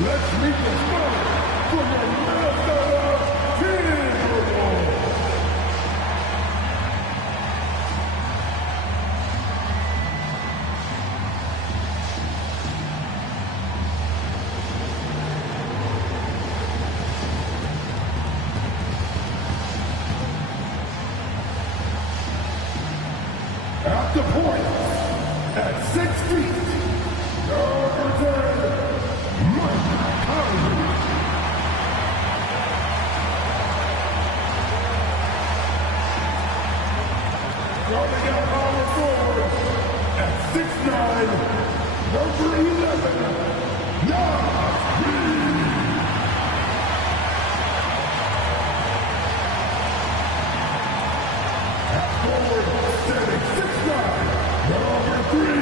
Let's meet the starter from the Minnesota Timberwolves. At the point, at 6 feet, number 10, Mike Conley. Starting out power forward, at 6'9", number 11, Nas Reed. At forward, standing 6'9", number 3,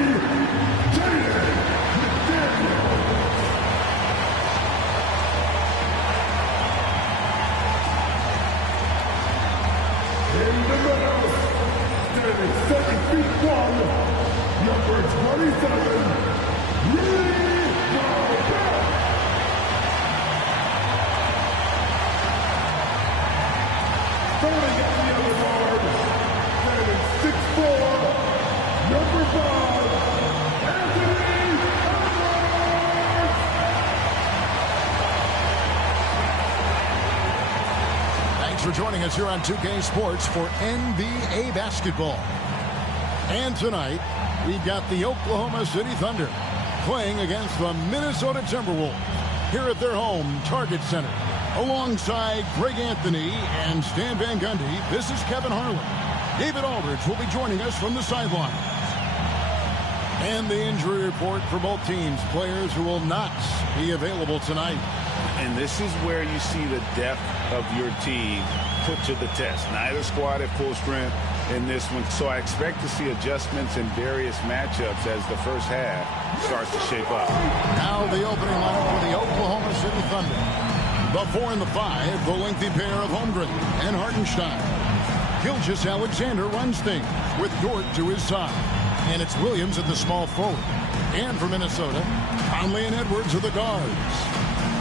Jaden McDaniels. In the middle, standing 7 feet 1, number 27, Rudy Gobert. Starting at the other guard, standing 6'4", number 5, Anthony Edwards. Thanks for joining us here on 2K Sports for NBA basketball. And tonight, we've got the Oklahoma City Thunder playing against the Minnesota Timberwolves here at their home Target Center. Alongside Greg Anthony and Stan Van Gundy, this is Kevin Harlan. David Aldridge will be joining us from the sidelines. And the injury report for both teams, players who will not be available tonight. And this is where you see the depth of your team put to the test. Neither squad at full strength in this one, so I expect to see adjustments in various matchups as the first half starts to shape up. Now the opening lineup for the Oklahoma City Thunder. The 4 and the 5, the lengthy pair of Holmgren and Hartenstein. Gilgeous Alexander runs things with Dort to his side. And it's Williams at the small forward. And for Minnesota, Conley and Edwards are the guards.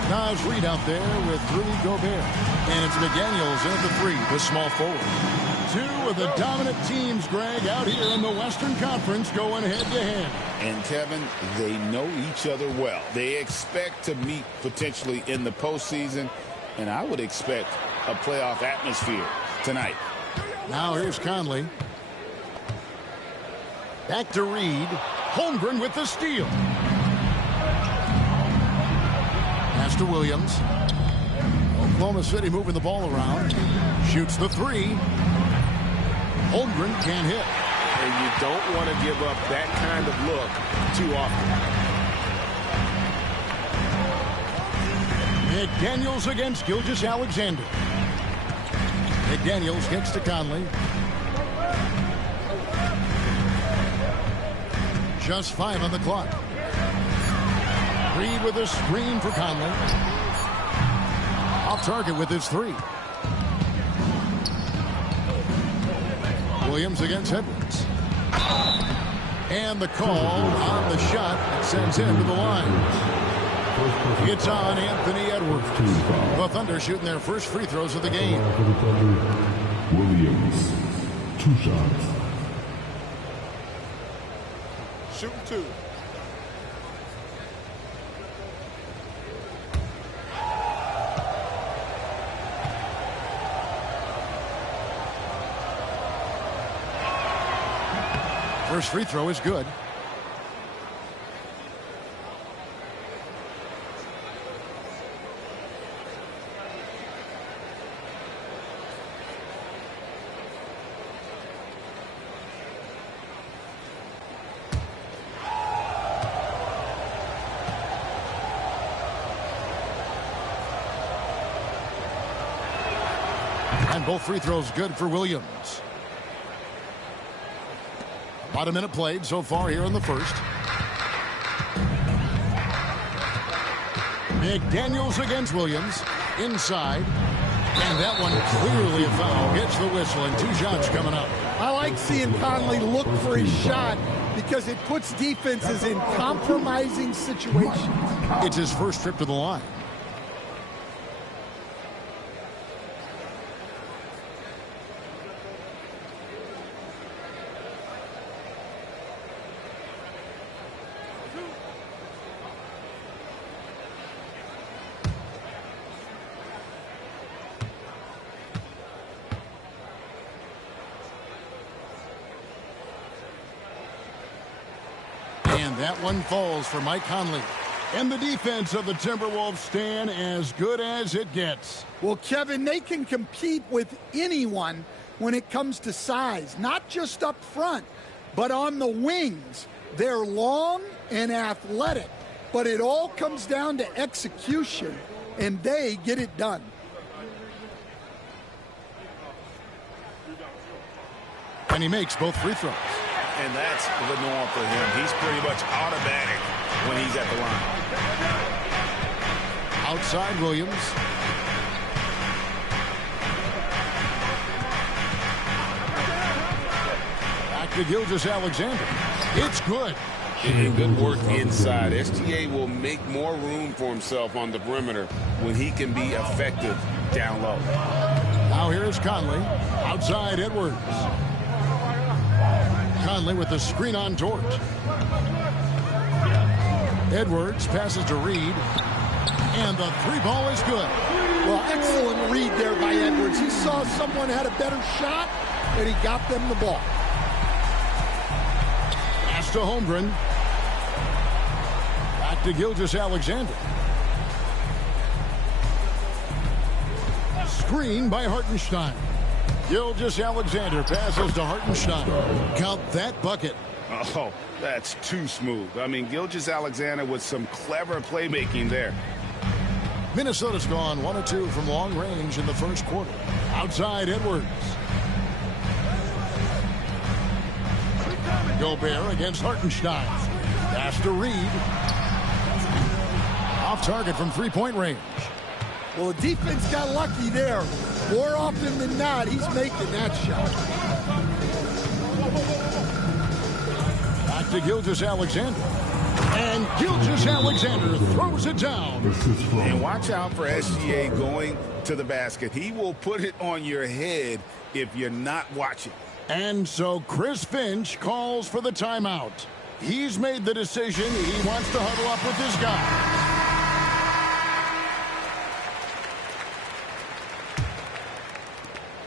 Nas Reed out there with Rudy Gobert. And it's McDaniels in at the 3, the small forward. Two of the dominant teams, Greg, out here in the Western Conference going head-to-head. And, Kevin, they know each other well. They expect to meet potentially in the postseason, and I would expect a playoff atmosphere tonight. Now here's Conley. Back to Reed. Holmgren with the steal. Pass to Williams. Oklahoma City moving the ball around. Shoots the 3. Holmgren can't hit. And you don't want to give up that kind of look too often. McDaniels against Gilgeous Alexander. McDaniels gets to Conley. Just 5 on the clock. Reed with a screen for Conley. Off target with his 3. Williams against Edwards. And the call on the shot that sends him to the line. It's on Anthony Edwards. The Thunder shooting their first free throws of the game. Williams, 2 shots. Shoot 2. First free throw is good. And both free throws good for Williams. About a minute played so far here in the first. McDaniels against Williams. Inside. And that one clearly a foul. Gets the whistle and 2 shots coming up. I like seeing Conley look for his shot because it puts defenses in compromising situations. It's his first trip to the line. And that one falls for Mike Conley. And the defense of the Timberwolves stand as good as it gets. Well, Kevin, they can compete with anyone when it comes to size, not just up front, but on the wings. They're long and athletic, but it all comes down to execution, and they get it done. And he makes both free throws. And that's the norm for him. He's pretty much automatic when he's at the line. Outside Williams. Back to Gilgeous-Alexander. It's good. And good work inside. SGA will make more room for himself on the perimeter when he can be effective down low. Now here's Conley. Outside Edwards. Conley with the screen on Dort. Edwards passes to Reed. And the three ball is good. Well, excellent read there by Edwards. He saw someone had a better shot, and he got them the ball. Pass to Holmgren. Back to Gilgeous-Alexander. Screen by Hartenstein. Gilgeous-Alexander passes to Hartenstein. Count that bucket. Oh, that's too smooth. I mean, Gilgeous-Alexander with some clever playmaking there. Minnesota's gone 1 of 2 from long range in the first quarter. Outside Edwards. Gobert against Hartenstein. Pass to Reed. Off target from three-point range. Well, the defense got lucky there. More often than not, he's making that shot. Back to Gilgeous-Alexander. And Gilgeous-Alexander throws it down. And watch out for SGA going to the basket. He will put it on your head if you're not watching. And so Chris Finch calls for the timeout. He's made the decision. He wants to huddle up with this guy.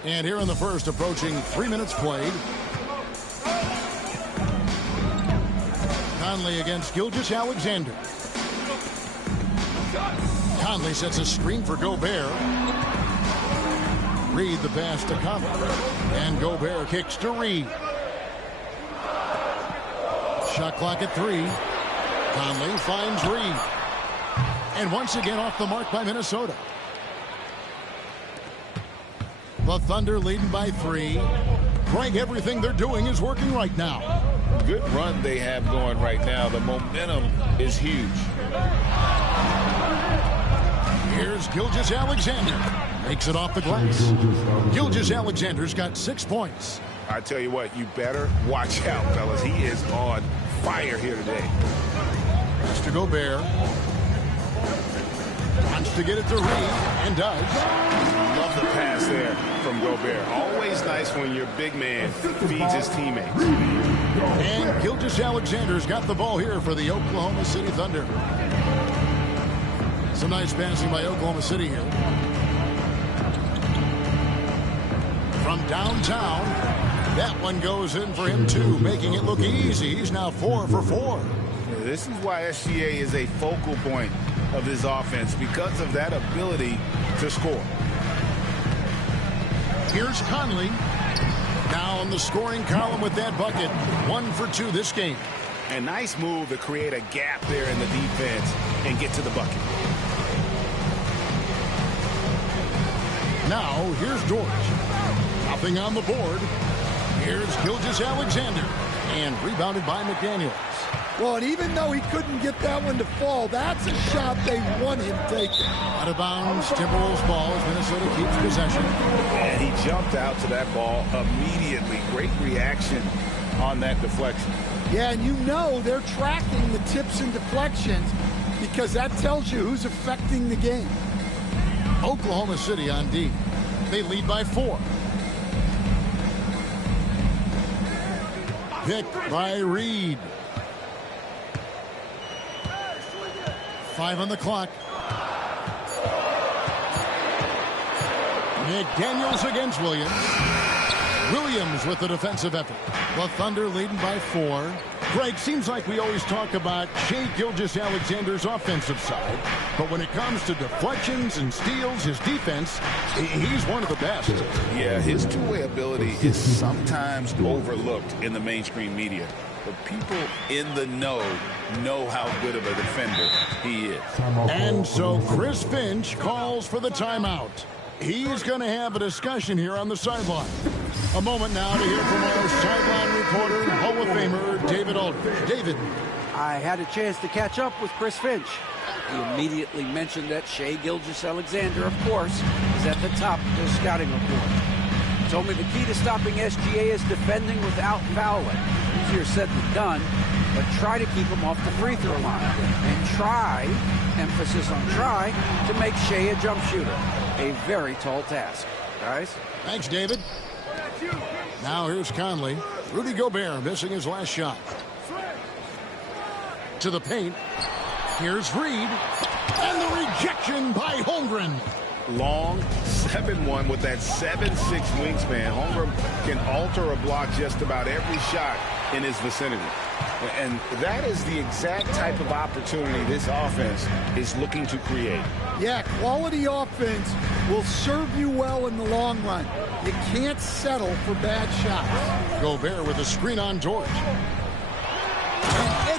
And here in the first, approaching 3 minutes played. Conley against Gilgeous-Alexander. Conley sets a screen for Gobert. Reed the pass to Conley. And Gobert kicks to Reed. Shot clock at 3. Conley finds Reed. And once again off the mark by Minnesota. The Thunder leading by 3. Greg, everything they're doing is working right now. Good run they have going right now. The momentum is huge. Here's Gilgeous-Alexander. Makes it off the glass. Gilgeous-Alexander's got 6 points. I tell you what, you better watch out, fellas. He is on fire here today. Mr. Gobert. Wants to get it to Reed, and does. Love the pass there from Gobert. Always nice when your big man feeds his teammates. And Gilgeous-Alexander's got the ball here for the Oklahoma City Thunder. Some nice passing by Oklahoma City here. From downtown, that one goes in for him too, making it look easy. He's now 4 for 4. This is why SGA is a focal point of his offense, because of that ability to score. Here's Conley. Now in the scoring column with that bucket. 1 for 2 this game. A nice move to create a gap there in the defense and get to the bucket. Now here's Dort. Nothing on the board. Here's Gilgeous-Alexander. And rebounded by McDaniels. Well, and even though he couldn't get that one to fall, that's a shot they want him taking. Out of bounds, Timberwolves ball as Minnesota keeps possession. And he jumped out to that ball immediately. Great reaction on that deflection. Yeah, and you know they're tracking the tips and deflections because that tells you who's affecting the game. Oklahoma City on D. They lead by 4. Picked by Reed. 5 on the clock. McDaniels against Williams. Williams with the defensive effort. The Thunder leading by 4. Greg, seems like we always talk about Shai Gilgeous-Alexander's offensive side, but when it comes to deflections and steals, his defense, he's one of the best. Yeah, his two-way ability is sometimes overlooked in the mainstream media, but people in the know how good of a defender he is. And so Chris Finch calls for the timeout. He's going to have a discussion here on the sideline. A moment now to hear from our sideline reporter, Hall of Famer David Aldridge. David. I had a chance to catch up with Chris Finch. He immediately mentioned that Shai Gilgeous-Alexander, of course, is at the top of their scouting report. He told me the key to stopping SGA is defending without fouling. Easier said than done, but try to keep him off the free throw line. And try, emphasis on try, to make Shai a jump shooter. A very tall task. Guys? Thanks, David. Now here's Conley. Rudy Gobert missing his last shot. To the paint. Here's Reed. And the rejection by Holmgren. Long 7'1" with that 7'6" wingspan. Holmgren can alter a block just about every shot in his vicinity. And that is the exact type of opportunity this offense is looking to create. Yeah, quality offense will serve you well in the long run. You can't settle for bad shots. Gobert with a screen on George. And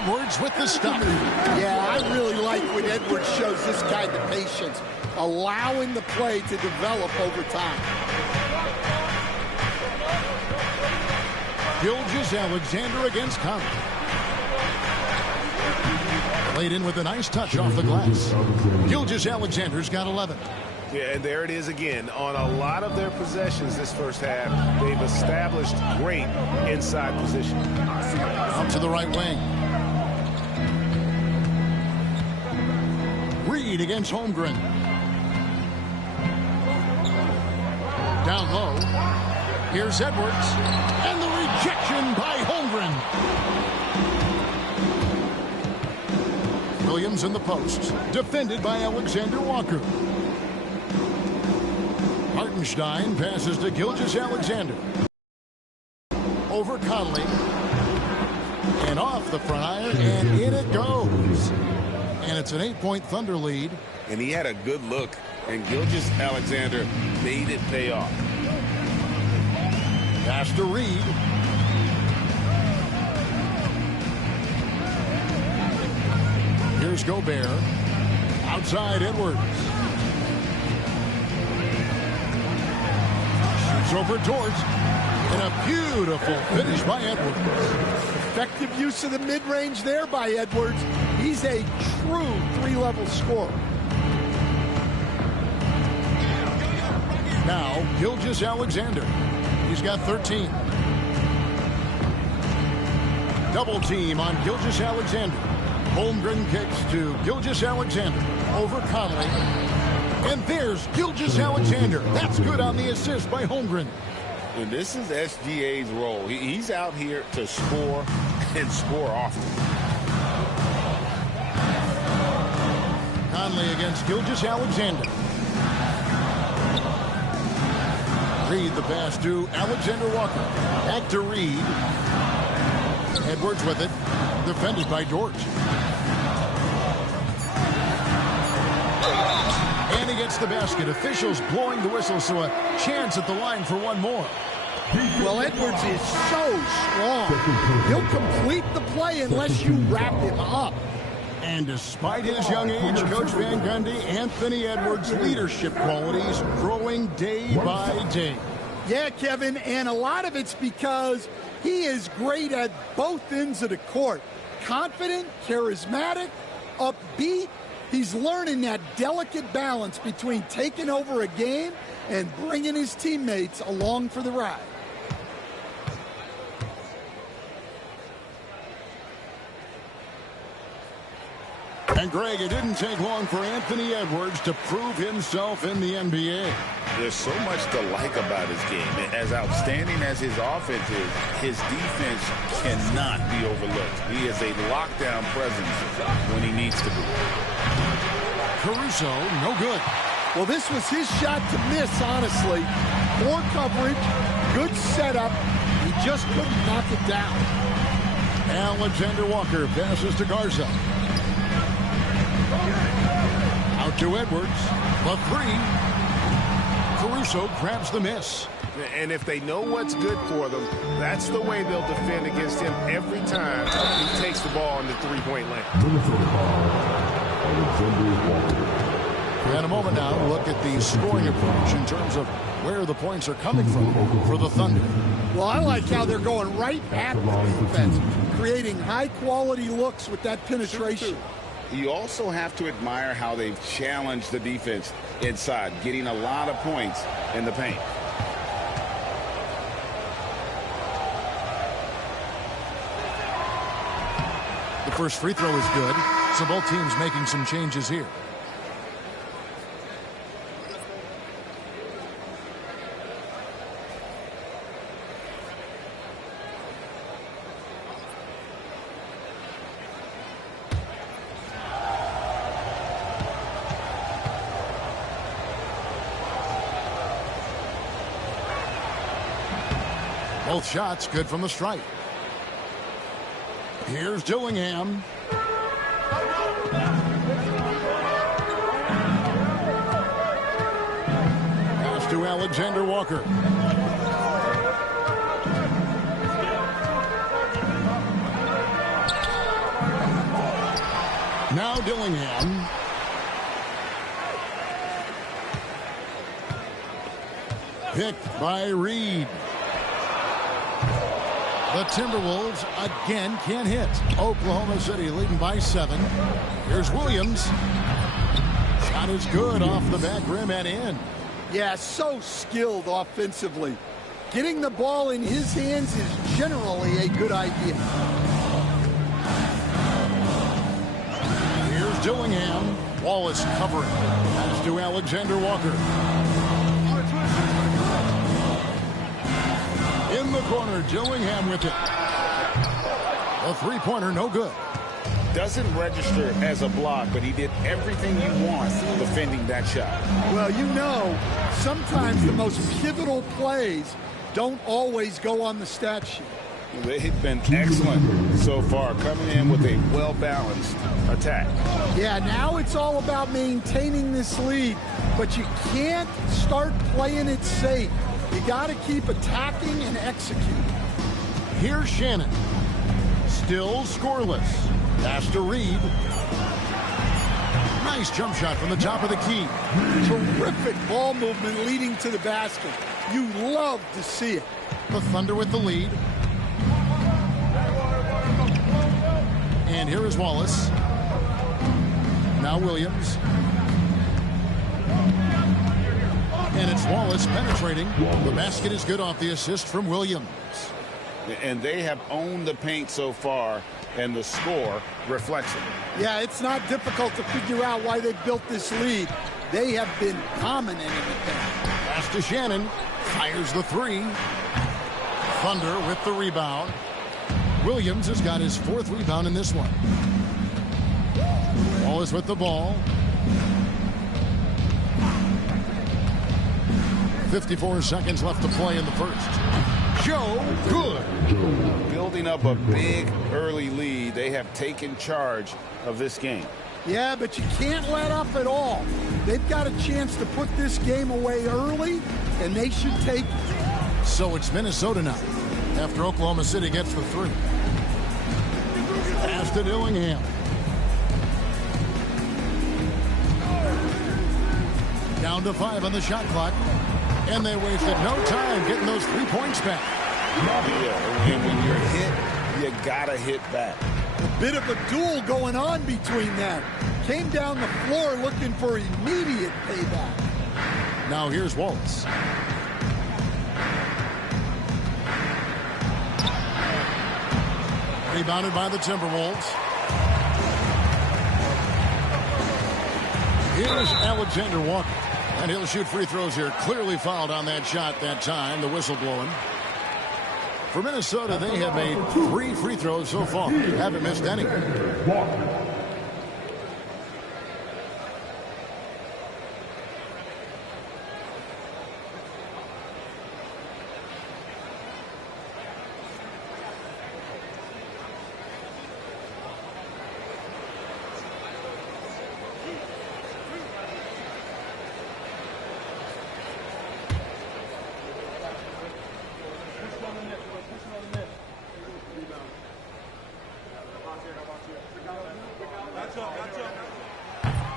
Edwards with the stop. Yeah, I really like when Edwards shows this kind of patience, allowing the play to develop over time. Gilgeous-Alexander against Conley. Laid in with a nice touch off the glass. Gilgeous-Alexander's got 11. Yeah, and there it is again. On a lot of their possessions this first half, they've established great inside position. Up to the right wing. Reed against Holmgren. Down low. Here's Edwards. And the rejection by Holmgren. Williams in the post. Defended by Alexander Walker. Hartenstein passes to Gilgeous-Alexander. Over Conley. And off the front iron. And in it goes. And it's an 8-point Thunder lead. And he had a good look. And Gilgeous-Alexander made it pay off. Pass to Reed. Here's Gobert. Outside Edwards. Shoots over George. And a beautiful finish by Edwards. Effective use of the mid-range there by Edwards. He's a true three-level scorer. Now, Gilgeous-Alexander. He's got 13. Double team on Gilgeous-Alexander. Holmgren kicks to Gilgeous-Alexander. Over Conley. And there's Gilgeous-Alexander. That's good on the assist by Holmgren. And this is SGA's role. He's out here to score and score often. Conley against Gilgeous-Alexander. Reed the pass to Alexander Walker. Back to Reed. Edwards with it. Defended by George. And he gets the basket. Officials blowing the whistle, so a chance at the line for one more. Well, Edwards is so strong. He'll complete the play unless you wrap him up. And despite his young age, Coach Van Gundy, Anthony Edwards' leadership qualities growing day by day. Yeah, Kevin, and a lot of it's because he is great at both ends of the court. Confident, charismatic, upbeat. He's learning that delicate balance between taking over a game and bringing his teammates along for the ride. And Greg, it didn't take long for Anthony Edwards to prove himself in the NBA. There's so much to like about his game. As outstanding as his offense is, his defense cannot be overlooked. He is a lockdown presence when he needs to be. Caruso, no good. Well, this was his shot to miss, honestly. Poor coverage, good setup. He just couldn't knock it down. Alexander Walker passes to Garza. Out to Edwards. The three. Caruso grabs the miss. And if they know what's good for them, that's the way they'll defend against him every time he takes the ball in the three-point lane. In a moment now, look at the scoring approach in terms of where the points are coming from for the Thunder. Well, I like how they're going right at the defense, creating high-quality looks with that penetration. You also have to admire how they've challenged the defense inside, getting a lot of points in the paint. The first free throw is good, so both teams making some changes here. Both shots good from the stripe. Here's Dillingham. Pass to Alexander Walker. Now Dillingham. Picked by Reed. The Timberwolves again can't hit. Oklahoma City leading by 7. Here's Williams. Shot is good off the back rim and in. Yeah, so skilled offensively. Getting the ball in his hands is generally a good idea. Here's Dillingham. Wallace covering. Pass to Alexander Walker. In the corner, Dillingham with it. A three-pointer, no good. Doesn't register as a block, but he did everything you want defending that shot. Well, you know, sometimes the most pivotal plays don't always go on the stat sheet. They've been excellent so far, coming in with a well-balanced attack. Yeah, now it's all about maintaining this lead, but you can't start playing it safe. You got to keep attacking and executing. Here's Shannon. Still scoreless. Pass to Reed. Nice jump shot from the top of the key. Terrific ball movement leading to the basket. You love to see it. The Thunder with the lead. And here is Wallace. Now Williams. And it's Wallace penetrating. The basket is good off the assist from Williams. And they have owned the paint so far, and the score reflects it. Yeah, it's not difficult to figure out why they built this lead. They have been dominant in the paint. Pass to Shannon. Fires the three. Thunder with the rebound. Williams has got his 4th rebound in this one. Wallace with the ball. 54 seconds left to play in the first. Joe Good. Building up a big early lead, they have taken charge of this game. Yeah, but you can't let up at all. They've got a chance to put this game away early, and they should take it. So it's Minnesota now, after Oklahoma City gets the 3. Pass to Dillingham. Down to 5 on the shot clock. And they wasted no time getting those 3 points back. Yeah, and when you're hit, you gotta hit back. A bit of a duel going on between them. Came down the floor looking for immediate payback. Now here's Wallace. Rebounded by the Timberwolves. Here's Alexander Walker. And he'll shoot free throws here. Clearly fouled on that shot that time. The whistle blowing. For Minnesota, they have made 3 free throws so far. Haven't missed any.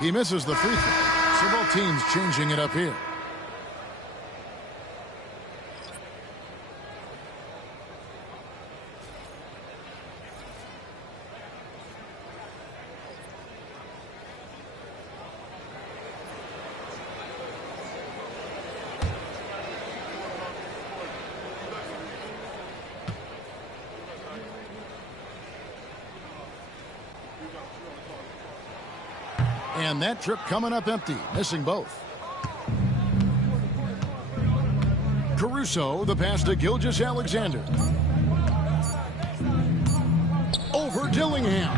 He misses the free throw. So both teams changing it up here. And that trip coming up empty, missing both. Caruso, the pass to Gilgeous-Alexander. Over Dillingham.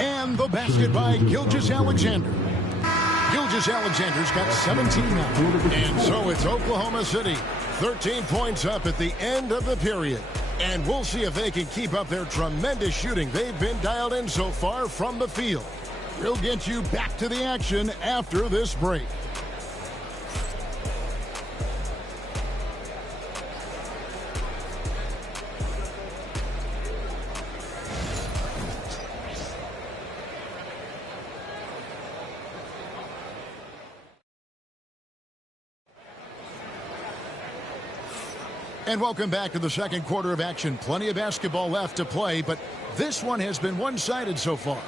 And the basket by Gilgeous-Alexander. Gilgeous-Alexander's got 17 now. And so it's Oklahoma City. 13 points up at the end of the period. And we'll see if they can keep up their tremendous shooting they've been dialed in so far from the field. We'll get you back to the action after this break. And welcome back to the second quarter of action. Plenty of basketball left to play, but this one has been one-sided so far.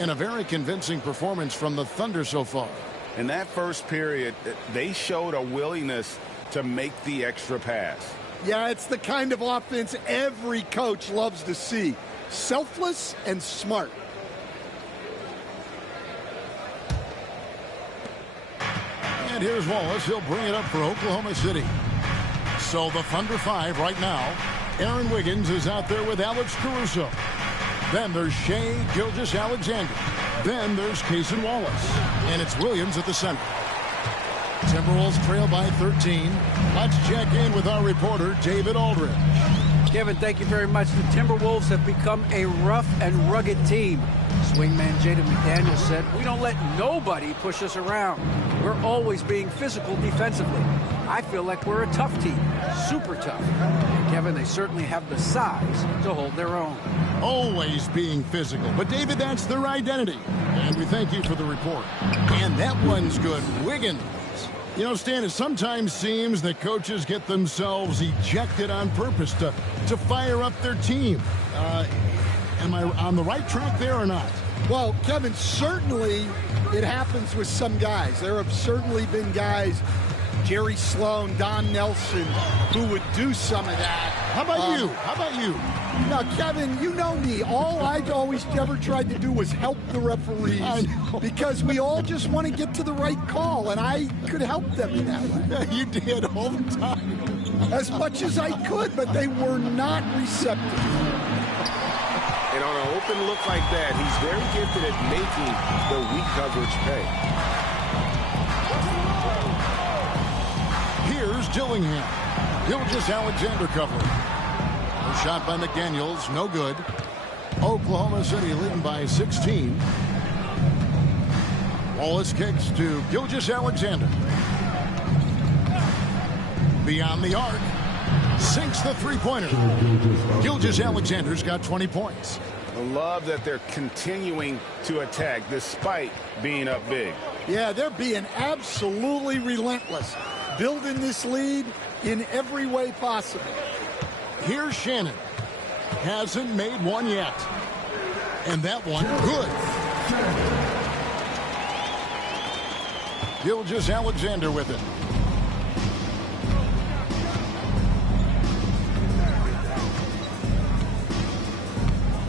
And a very convincing performance from the Thunder so far. In that first period, they showed a willingness to make the extra pass. Yeah, it's the kind of offense every coach loves to see. Selfless and smart. And here's Wallace. He'll bring it up for Oklahoma City. So the Thunder 5 right now. Aaron Wiggins is out there with Alex Caruso. Then there's Shai Gilgeous-Alexander. Then there's Cason Wallace. And it's Williams at the center. Timberwolves trail by 13. Let's check in with our reporter, David Aldridge. Kevin, thank you very much. The Timberwolves have become a rough and rugged team. Swingman Jaden McDaniels said, "We don't let nobody push us around. We're always being physical defensively. I feel like we're a tough team, super tough." And Kevin, they certainly have the size to hold their own. Always being physical. But, David, that's their identity. And we thank you for the report. And that one's good. Wiggins. You know, Stan, it sometimes seems that coaches get themselves ejected on purpose to fire up their team. Am I on the right track there or not? Well, Kevin, certainly it happens with some guys. There have certainly been guys, Jerry Sloan, Don Nelson, who would do some of that. How about you? How about you? Now, Kevin, you know me. All I've always ever tried to do was help the referees because we all just want to get to the right call, and I could help them in that way. Yeah, you did all the time. As much as I could, but they were not receptive. And on an open look like that, he's very gifted at making the weak coverage pay. Here's Dillingham. Gilgeous-Alexander covering. A shot by McDaniels, no good. Oklahoma City leading by 16. Wallace kicks to Gilgeous-Alexander. Beyond the arc. Sinks the three-pointer. Gilgeous-Alexander's got 20 points. I love that they're continuing to attack despite being up big. Yeah, they're being absolutely relentless. Building this lead in every way possible. Here's Shannon. Hasn't made one yet. And that one, good. Gilgeous-Alexander with it.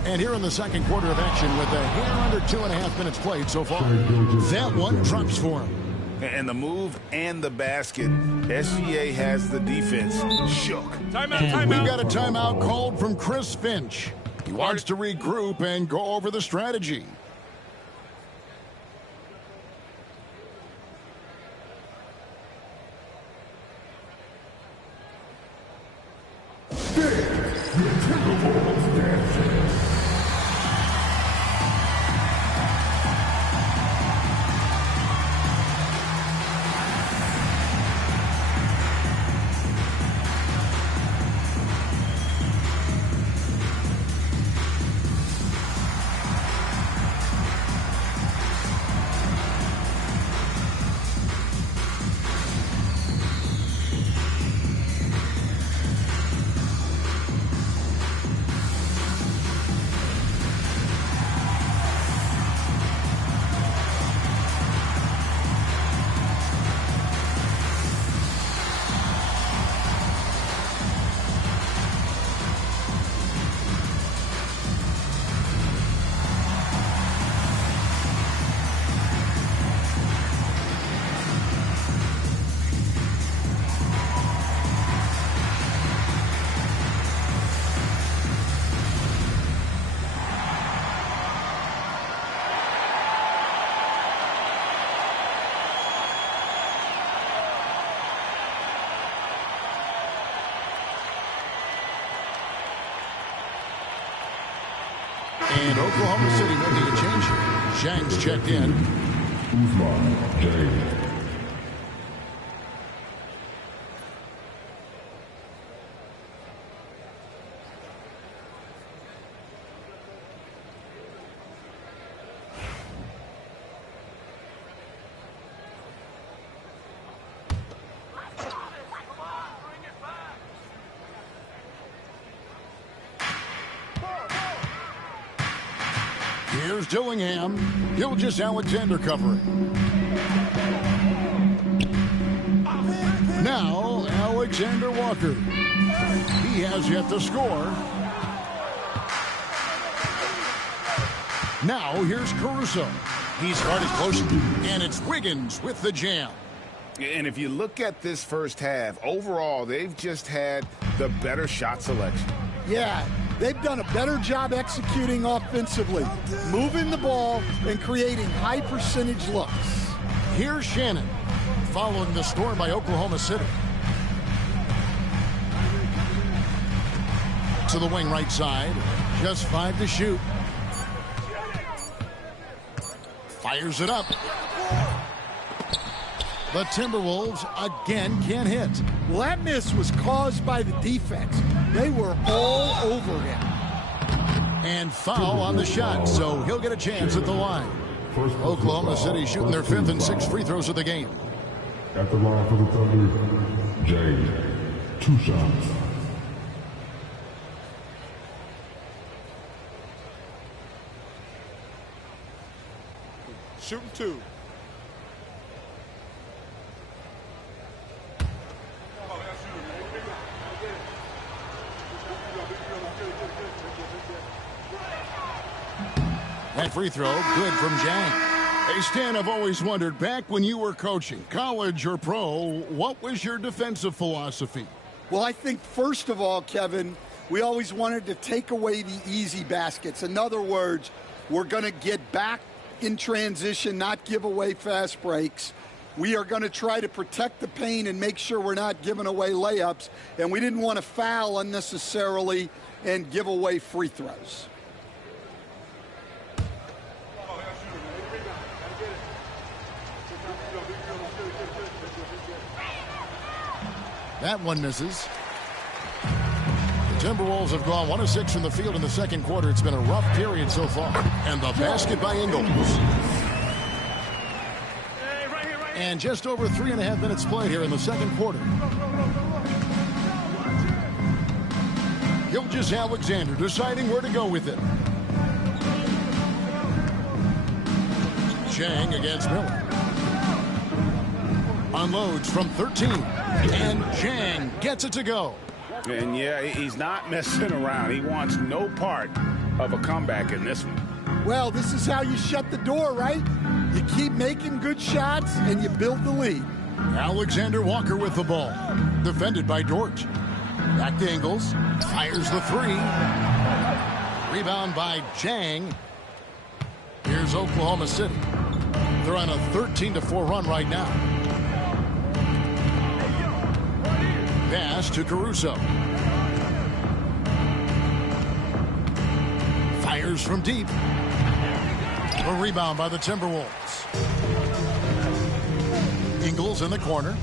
And here in the second quarter of action with a hair under 2.5 minutes played so far. That one drops for him. And the move and the basket, SGA has the defense shook. Timeout. We've got a timeout called from Chris Finch. He wants to regroup and go over the strategy. And Oklahoma City making a change here. Zhang's checked in. Here's Dillingham. Gilgeous-Alexander covering. Now, Alexander Walker. He has yet to score. Now, here's Caruso. He's started close, and it's Wiggins with the jam. And if you look at this first half, overall, they've just had the better shot selection. Yeah, they've done a better job executing offensively, moving the ball and creating high percentage looks. Here's Shannon, following the score by Oklahoma City. To the wing right side, just 5 to shoot. Fires it up. The Timberwolves again can't hit. Well, that miss was caused by the defense. They were all over him. And foul on the shot, so he'll get a chance at the line. Oklahoma City shooting their 5th and 6th free throws of the game. At the line for the Thunder, Jay, 2 shots. Shooting 2. That free throw, good from Zhang. Hey, Stan, I've always wondered, back when you were coaching, college or pro, what was your defensive philosophy? Well, I think, first of all, Kevin, we always wanted to take away the easy baskets. In other words, we're going to get back in transition, not give away fast breaks. We are going to try to protect the paint and make sure we're not giving away layups. And we didn't want to foul unnecessarily and give away free throws. That one misses. The Timberwolves have gone 1 of 6 from the field in the second quarter. It's been a rough period so far. And the basket by Ingles. And just over 3.5 minutes played here in the second quarter. Gilgeous-Alexander deciding where to go with it. Zhang against Miller. Unloads from 13. And Zhang gets it to go. And yeah, he's not messing around. He wants no part of a comeback in this one. Well, this is how you shut the door, right? You keep making good shots and you build the lead. Alexander Walker with the ball. Defended by Dort. Back to Ingles. Fires the three. Rebound by Jang. Here's Oklahoma City. They're on a 13-4 run right now. Pass to Caruso. Fires from deep. A rebound by the Timberwolves. Ingles in the corner.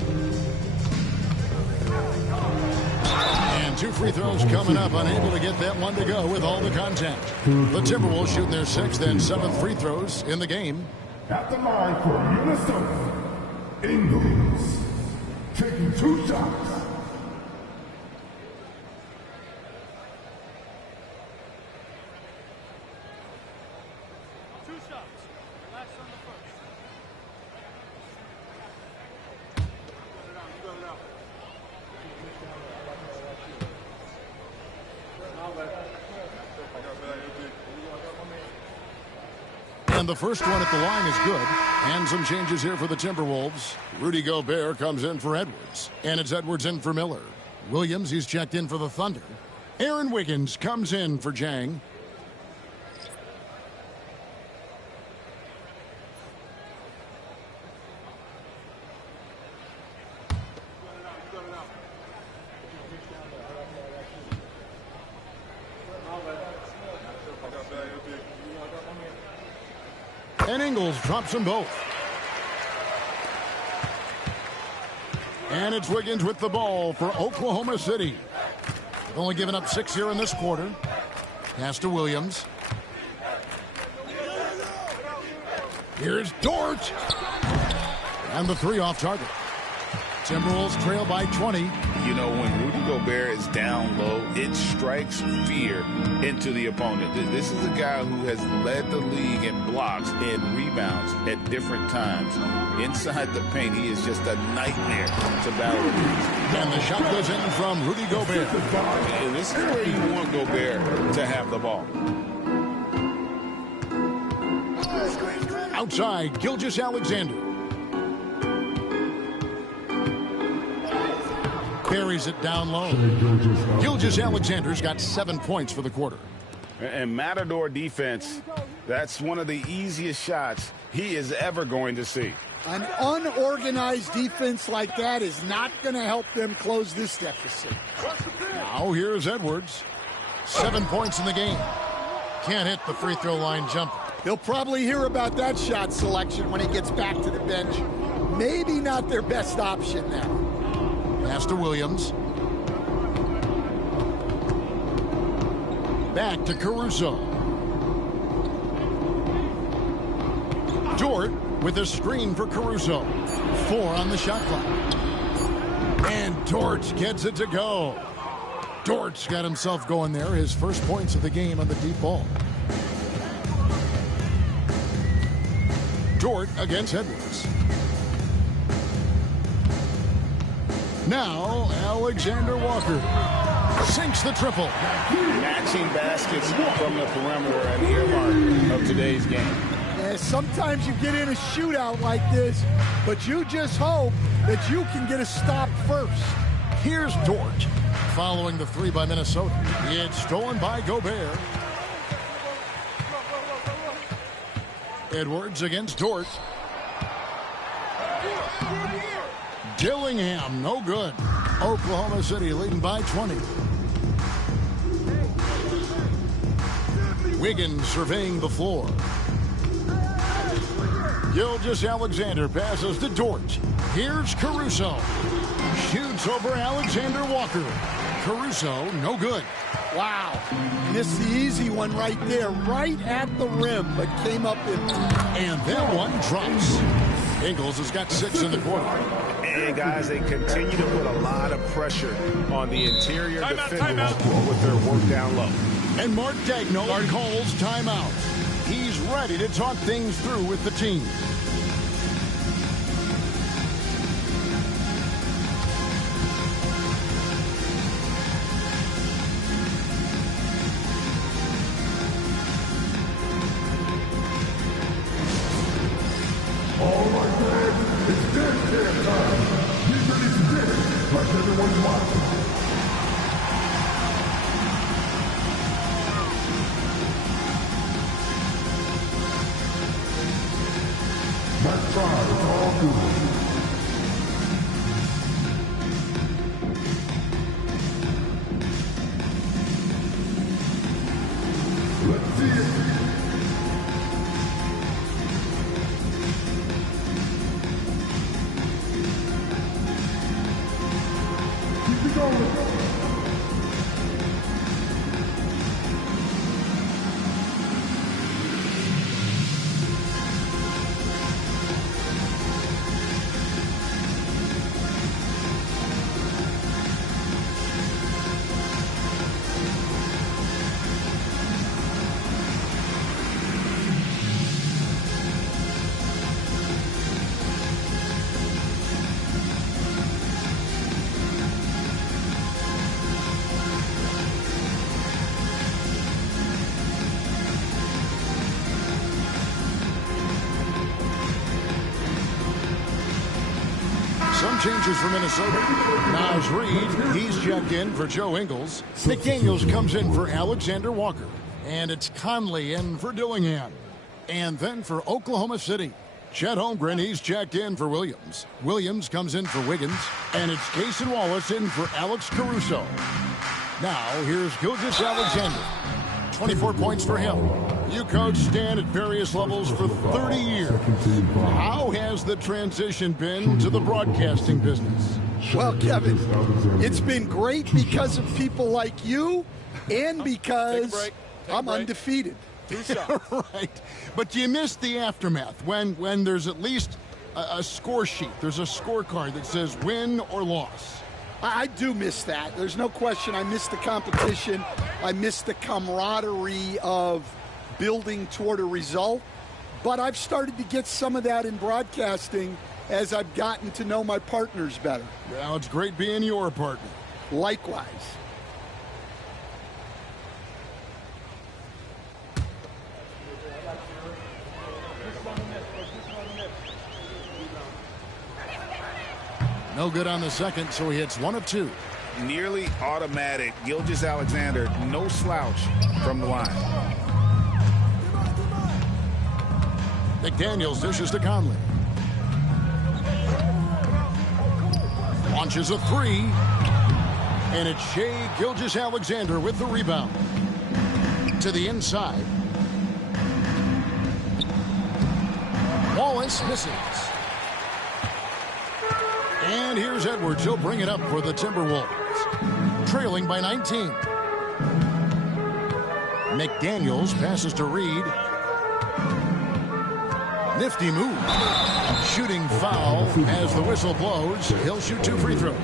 And 2 free throws coming up. Unable to get that one to go with all the contact. The Timberwolves shooting their 6th and 7th free throws in the game. At the line for Minnesota, Ingles, taking 2 shots. And the first one at the line is good. And some changes here for the Timberwolves. Rudy Gobert comes in for Edwards. And it's Edwards in for Miller. Williams, he's checked in for the Thunder. Aaron Wiggins comes in for Jang. And Ingles drops them both. And it's Wiggins with the ball for Oklahoma City. They've only given up 6 here in this quarter. Pass to Williams. Here's Dort. And the 3 off target. Timberwolves trail by 20. You know, when Rudy Gobert is down low, it strikes fear into the opponent. This is a guy who has led the league in blocks and rebounds at different times. Inside the paint, he is just a nightmare to battle against. And the shot goes in from Rudy Gobert. And this is where you want Gobert to have the ball. Outside, Gilgeous-Alexander. Carries it down low. Gilgeous-Alexander's got 7 points for the quarter. And Matador defense, that's one of the easiest shots he is ever going to see. An unorganized defense like that is not going to help them close this deficit. Now here's Edwards. 7 points in the game. Can't hit the free throw line jumper. He'll probably hear about that shot selection when he gets back to the bench. Maybe not their best option now. Pass to Williams. Back to Caruso. Dort with a screen for Caruso. 4 on the shot clock. And Dort gets it to go. Dort's got himself going there. His first points of the game on the deep ball. Dort against Edwards. Now, Alexander Walker sinks the triple. Matching baskets from the perimeter, an earmark of today's game. Yeah, sometimes you get in a shootout like this, but you just hope that you can get a stop first. Here's Dort. Following the 3 by Minnesota. It's stolen by Gobert. Edwards against Dort. Dillingham, no good. Oklahoma City leading by 20. Wiggins surveying the floor. Gilgeous-Alexander passes to Dort. Here's Caruso. Shoots over Alexander Walker. Caruso, no good. Wow. Missed the easy one right there, right at the rim, but came up in. And that one drops. Ingles has got 6 in the quarter. And guys, they continue to put a lot of pressure on the interior defenders with their work down low. And Mark Daigneault calls timeout. He's ready to talk things through with the team. my fans, it's dance camp time. Get ready to dance like everyone's watching. That's right, it's all good. Let's see it. Keep it going. Some changes for Minnesota. Naz Reid, he's checked in for Joe Ingles. McDaniels comes in for Alexander Walker. And it's Conley in for Dillingham. And then for Oklahoma City, Chet Holmgren, he's checked in for Williams. Williams comes in for Wiggins. And it's Cason Wallace in for Alex Caruso. Now, here's Gilgeous Alexander. 24 points for him. You coached Stan at various levels for 30 years. How has the transition been to the broadcasting business? Well, Kevin, it's been great because of people like you and because I'm undefeated. Right. But you missed the aftermath when there's at least a score sheet. There's a scorecard that says win or loss. I do miss that. There's no question. I miss the competition. I miss the camaraderie of building toward a result. But I've started to get some of that in broadcasting as I've gotten to know my partners better. Well, it's great being your partner. Likewise. No good on the second, so he hits 1 of 2. Nearly automatic. Gilgeous Alexander, no slouch from the line. McDaniels dishes to Conley. Launches a 3. And it's Shai Gilgeous-Alexander with the rebound. To the inside. Wallace misses. And here's Edwards. He'll bring it up for the Timberwolves. Trailing by 19. McDaniels passes to Reid. Nifty move. Shooting foul as the whistle blows. He'll shoot 2 free throws.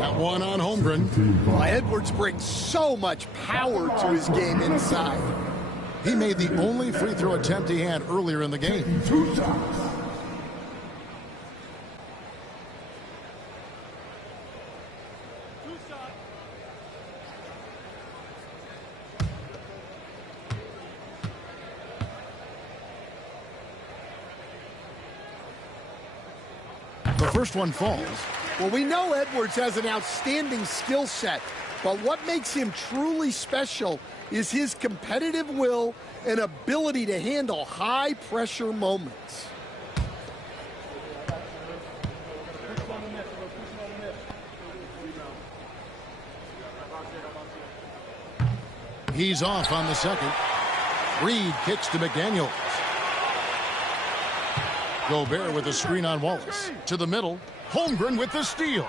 That one on Holmgren. Well, Edwards brings so much power to his game inside. He made the only free throw attempt he had earlier in the game. 2 shots. The first one falls. Well, we know Edwards has an outstanding skill set, but what makes him truly special is his competitive will and ability to handle high-pressure moments. He's off on the second. Reid kicks to McDaniels. Gobert with a screen on Wallace. To the middle. Holmgren with the steal.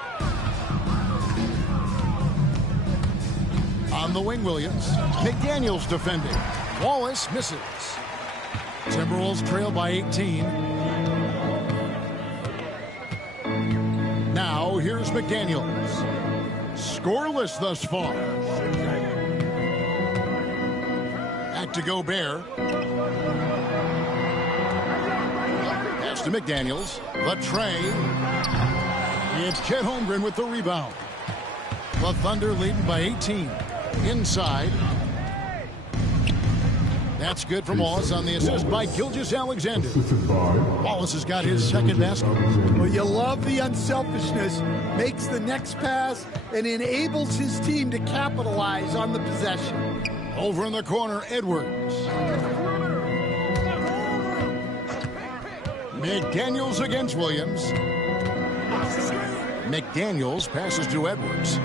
On the wing, Williams. McDaniels defending. Wallace misses. Timberwolves trail by 18. Now, here's McDaniels. Scoreless thus far. Back to Gobert. Pass to McDaniels. The tray. It's Chet Holmgren with the rebound. The Thunder leading by 18. Inside. That's good from Wallace on the assist by Gilgeous-Alexander. Assisted by Wallace has got his second basket. Well, you love the unselfishness, makes the next pass, and enables his team to capitalize on the possession. Over in the corner, Edwards. McDaniels against Williams. McDaniels passes to Edwards.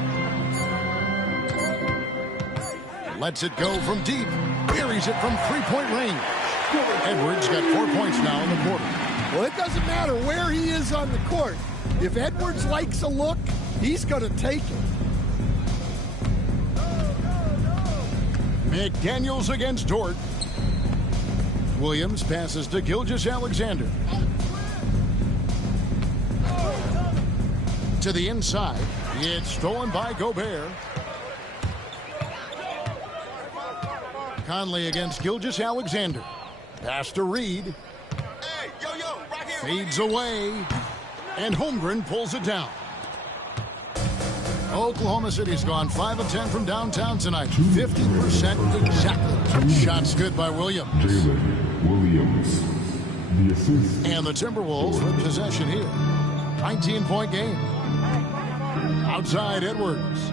Lets it go from deep. Buries it from three-point range. Edwards got 4 points now in the quarter. Well, it doesn't matter where he is on the court. If Edwards likes a look, he's going to take it. McDaniels against Dort. Williams passes to Gilgeous-Alexander. To the inside. It's stolen by Gobert. Conley against Gilgeous-Alexander. Pass to Reed. Fades away. And Holmgren pulls it down. Oklahoma City's gone 5 of 10 from downtown tonight. 50% exactly. Shots good by Williams. Jalen Williams. The assist. And the Timberwolves with possession here. 19-point game. Outside Edwards.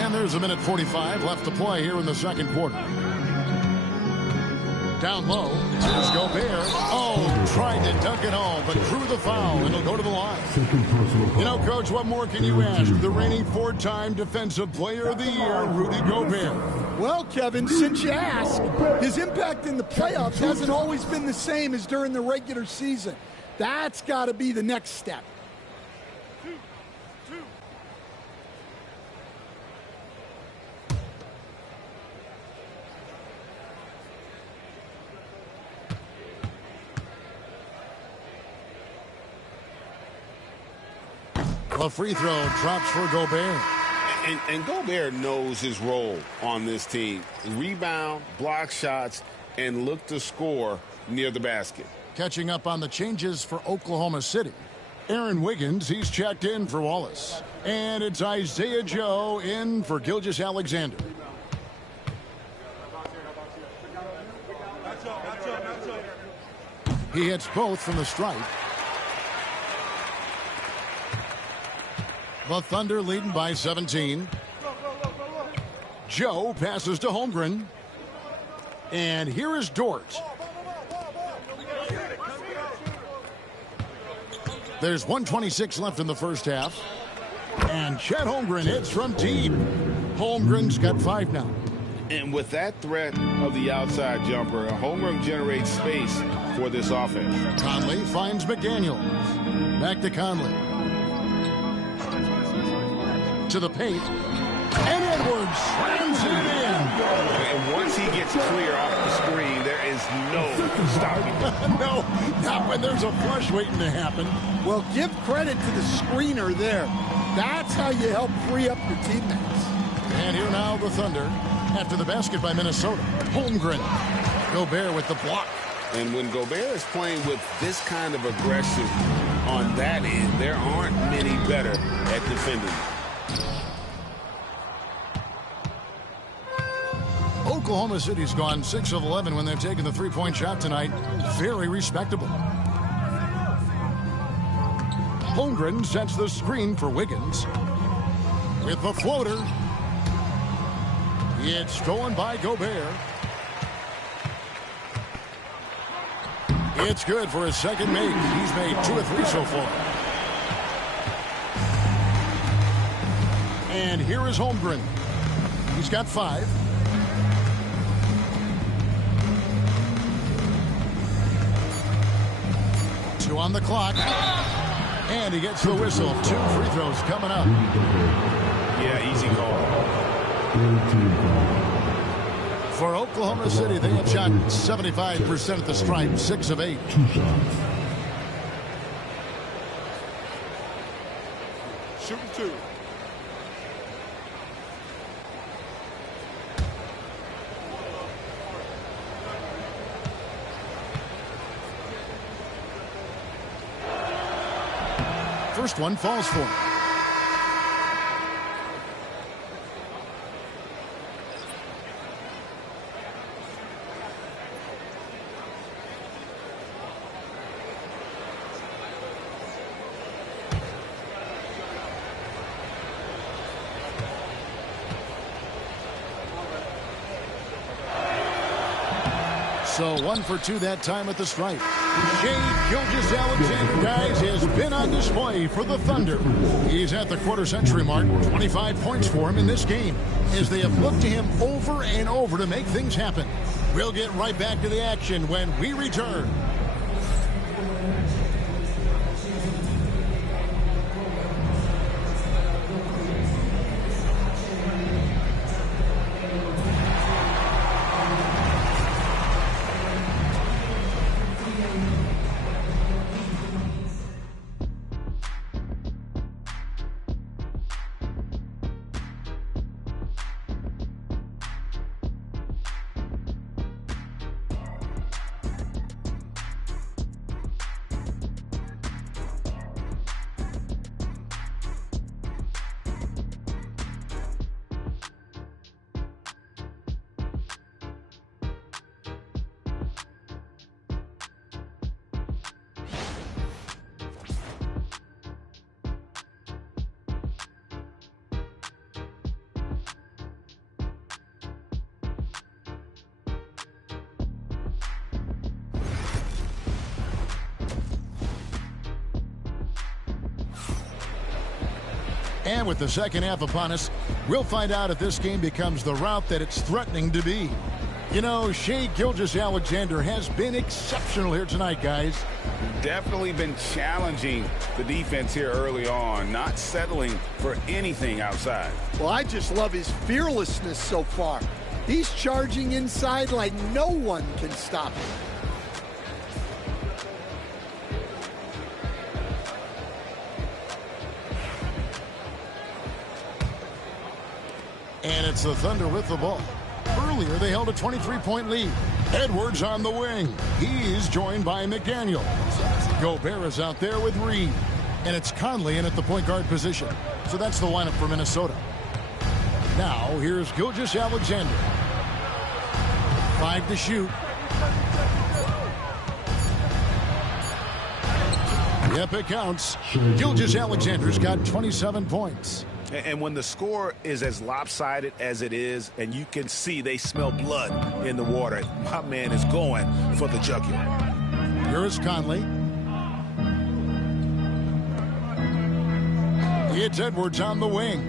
And there's a minute 45 left to play here in the second quarter. Down low, here's Gobert. Oh, tried to dunk it home, but drew the foul, and he'll go to the line. Second personal foul. You know, Coach, what more can you ask? The reigning 4-time Defensive Player of the Year, Rudy Gobert. Well, Kevin, since you asked, his impact in the playoffs hasn't always been the same as during the regular season. That's got to be the next step. A free throw drops for Gobert. And Gobert knows his role on this team. Rebound, block shots, and look to score near the basket. Catching up on the changes for Oklahoma City. Aaron Wiggins, he's checked in for Wallace. And it's Isaiah Joe in for Gilgeous-Alexander. He hits both from the stripe. The Thunder leading by 17. Joe passes to Holmgren. And here is Dort. There's 1:26 left in the first half. And Chet Holmgren hits from deep. Holmgren's got 5 now. And with that threat of the outside jumper, Holmgren generates space for this offense. Conley finds McDaniels. Back to Conley. To the paint. And Edwards slams it in. And once he gets clear off the screen, there is no stopping him. No, not when there's a flush waiting to happen. Well, give credit to the screener there. That's how you help free up your teammates. And here now the Thunder. After the basket by Minnesota. Holmgren. Gobert with the block. And when Gobert is playing with this kind of aggression on that end, there aren't many better at defending. Oklahoma City's gone 6 of 11 when they've taken the three-point shot tonight. Very respectable. Holmgren sets the screen for Wiggins. With the floater. It's stolen by Gobert. It's good for his second make. He's made 2 of 3 so far. And here is Holmgren. He's got 5. On the clock, and he gets the whistle. 2 free throws coming up. Yeah, easy call. For Oklahoma City, they have shot 75% at the stripe, 6 of 8. 2 shots. Shooting 2. First one falls for him. So 1 for 2 that time at the stripe. Shai Gilgeous-Alexander, guys, has been on display for the Thunder. He's at the quarter-century mark. 25 points for him in this game as they have looked to him over and over to make things happen. We'll get right back to the action when we return. And with the second half upon us, we'll find out if this game becomes the route that it's threatening to be. You know, Shai Gilgeous-Alexander has been exceptional here tonight, guys. Definitely been challenging the defense here early on, not settling for anything outside. Well, I just love his fearlessness so far. He's charging inside like no one can stop him. And it's the Thunder with the ball. Earlier, they held a 23-point lead. Edwards on the wing. He's joined by McDaniel. Gobert is out there with Reed. And it's Conley in at the point guard position. So that's the lineup for Minnesota. Now, here's Gilgeous-Alexander. 5 to shoot. Yep, it counts. Gilgeous-Alexander's got 27 points. And when the score is as lopsided as it is, and you can see they smell blood in the water, my man is going for the jugular. Here is Conley. It's Edwards on the wing.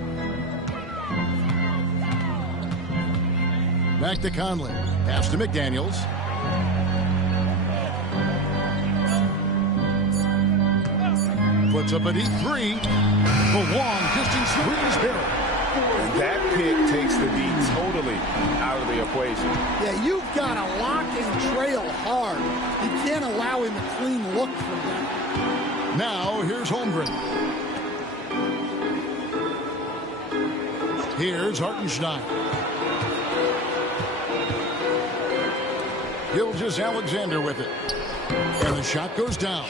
Back to Conley. Pass to McDaniels. Puts up a deep three. The long distance three is buried. That pick takes the D totally out of the equation. Yeah, you've got to lock and trail hard. You can't allow him a clean look from that. Now, here's Holmgren. Here's Hartenstein. Gilgeous-Alexander with it. And the shot goes down.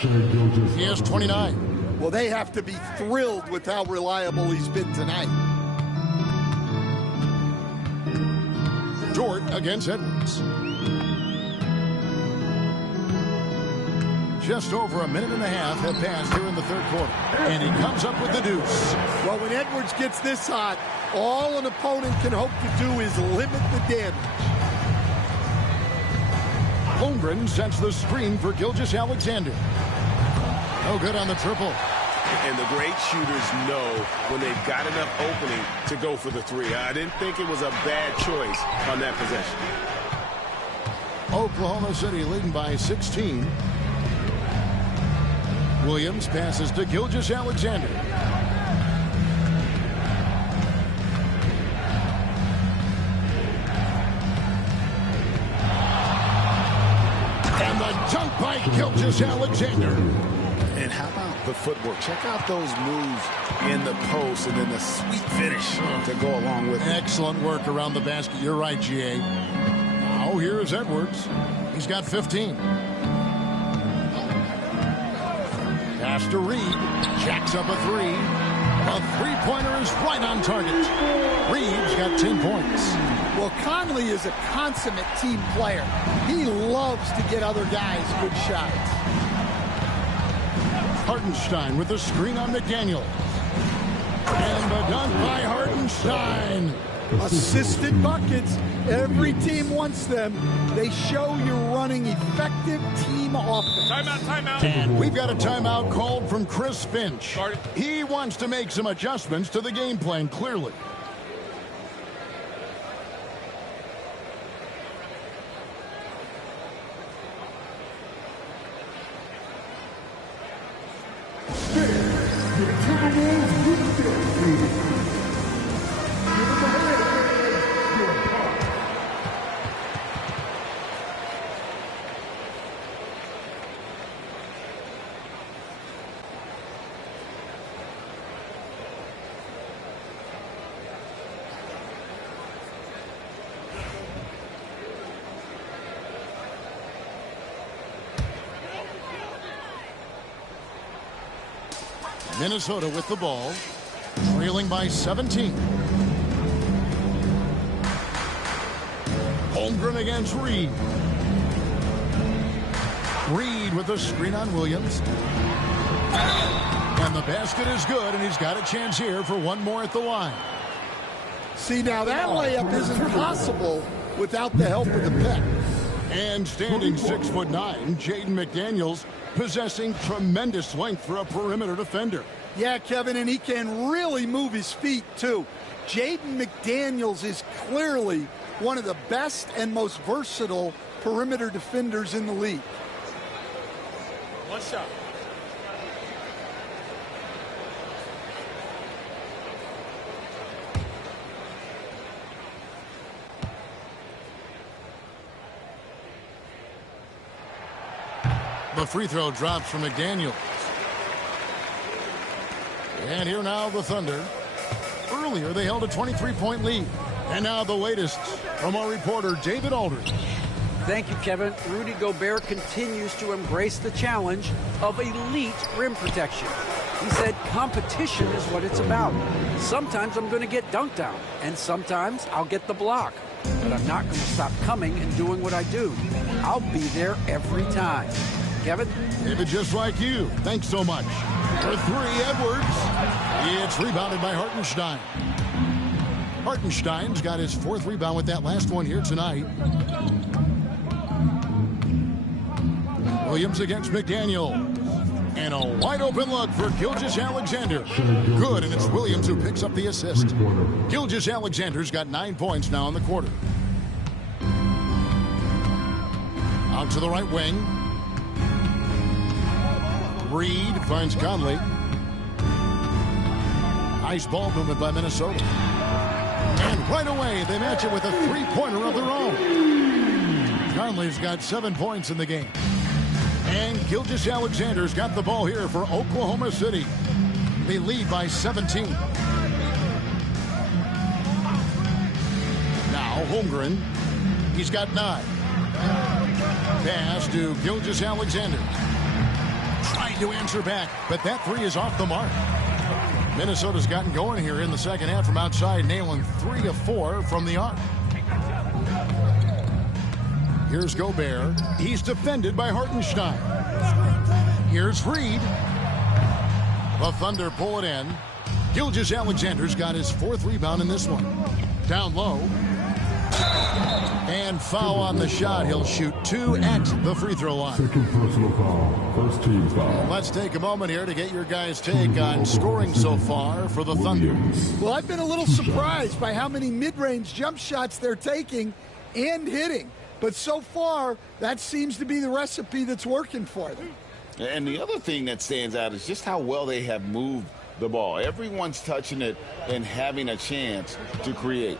He has 29. Well, they have to be thrilled with how reliable he's been tonight. Dort against Edwards. Just over a minute and a half have passed here in the third quarter. And he comes up with the deuce. Well, when Edwards gets this hot, all an opponent can hope to do is limit the damage. Holmgren sets the screen for Gilgeous-Alexander. No good on the triple. And the great shooters know when they've got enough opening to go for the three. I didn't think it was a bad choice on that possession. Oklahoma City leading by 16. Williams passes to Gilgeous-Alexander. And the dunk by Gilgeous-Alexander. And how about the footwork? Check out those moves in the post and then the sweet finish to go along with it. Excellent work around the basket. You're right, G.A. Now here's Edwards. He's got 15. Pass to Reed. Jacks up a three. A three-pointer is right on target. Reed's got 10 points. Well, Conley is a consummate team player. He loves to get other guys good shots. Hartenstein with the screen on McDaniel. And the dunk by Hartenstein. Assisted buckets. Every team wants them. They show you're running effective team offense. Timeout. And we've got a timeout called from Chris Finch. He wants to make some adjustments to the game plan, clearly. The Timberwolves with their lead. Give us a hand, your pop. Minnesota with the ball, trailing by 17. Holmgren against Reed. Reed with the screen on Williams. And the basket is good, and he's got a chance here for one more at the line. See, now that layup isn't possible without the help of the pick. And standing 6'9", Jaden McDaniels, possessing tremendous length for a perimeter defender. Yeah, Kevin, and he can really move his feet, too. Jaden McDaniels is clearly one of the best and most versatile perimeter defenders in the league. One shot. The free throw drops from McDaniels. And here now the Thunder. Earlier they held a 23-point lead. And now the latest from our reporter David Aldridge. Thank you, Kevin. Rudy Gobert continues to embrace the challenge of elite rim protection. He said competition is what it's about. Sometimes I'm going to get dunked on, and sometimes I'll get the block. But I'm not going to stop coming and doing what I do. I'll be there every time. Kevin? David, just like you. Thanks so much. For three, Edwards. It's rebounded by Hartenstein. Hartenstein's got his fourth rebound with that last one here tonight. Williams against McDaniel. And a wide open look for Gilgeous-Alexander. Good, and it's Williams who picks up the assist. Gilgeous-Alexander's got 9 points now in the quarter. Out to the right wing. Reed finds Conley. Nice ball movement by Minnesota. And right away, they match it with a three-pointer of their own. Conley's got 7 points in the game. And Gilgeous-Alexander's got the ball here for Oklahoma City. They lead by 17. Now Holmgren. He's got 9. Pass to Gilgeous-Alexander. Trying to answer back, but that three is off the mark. Minnesota's gotten going here in the second half from outside, nailing 3 of 4 from the arc. Here's Gobert. He's defended by Hartenstein. Here's Reed. The Thunder pull it in. Gilgeous-Alexander's got his 4th rebound in this one. Down low. And foul on the shot. He'll shoot 2 at the free throw line. Second personal foul. First team foul. Let's take a moment here to get your guys' take on scoring so far for the Thunder. Well, I've been a little surprised by how many mid-range jump shots they're taking and hitting. But so far, that seems to be the recipe that's working for them. And the other thing that stands out is just how well they have moved the ball. Everyone's touching it and having a chance to create.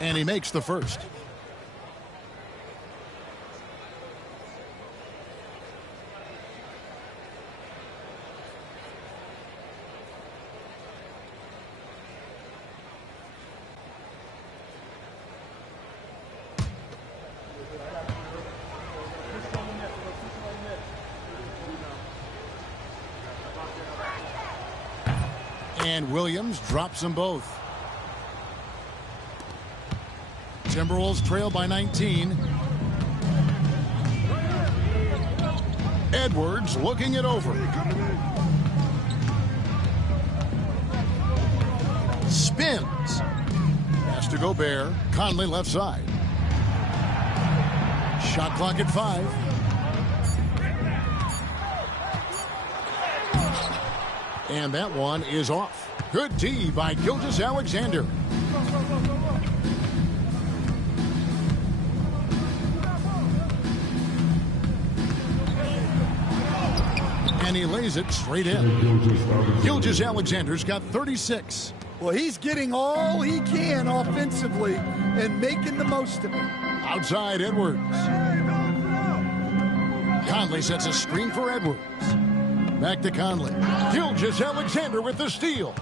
And he makes the first. And Williams drops them both. Timberwolves trail by 19. Edwards looking it over. Spins. Pass to Gobert. Conley left side. Shot clock at 5. And that one is off. Good D by Gilgeous-Alexander. And he lays it straight in. Gilgeous-Alexander's got 36. Well, he's getting all he can offensively and making the most of it. Outside Edwards. Conley sets a screen for Edwards. Back to Conley. Gilgeous-Alexander with the steal.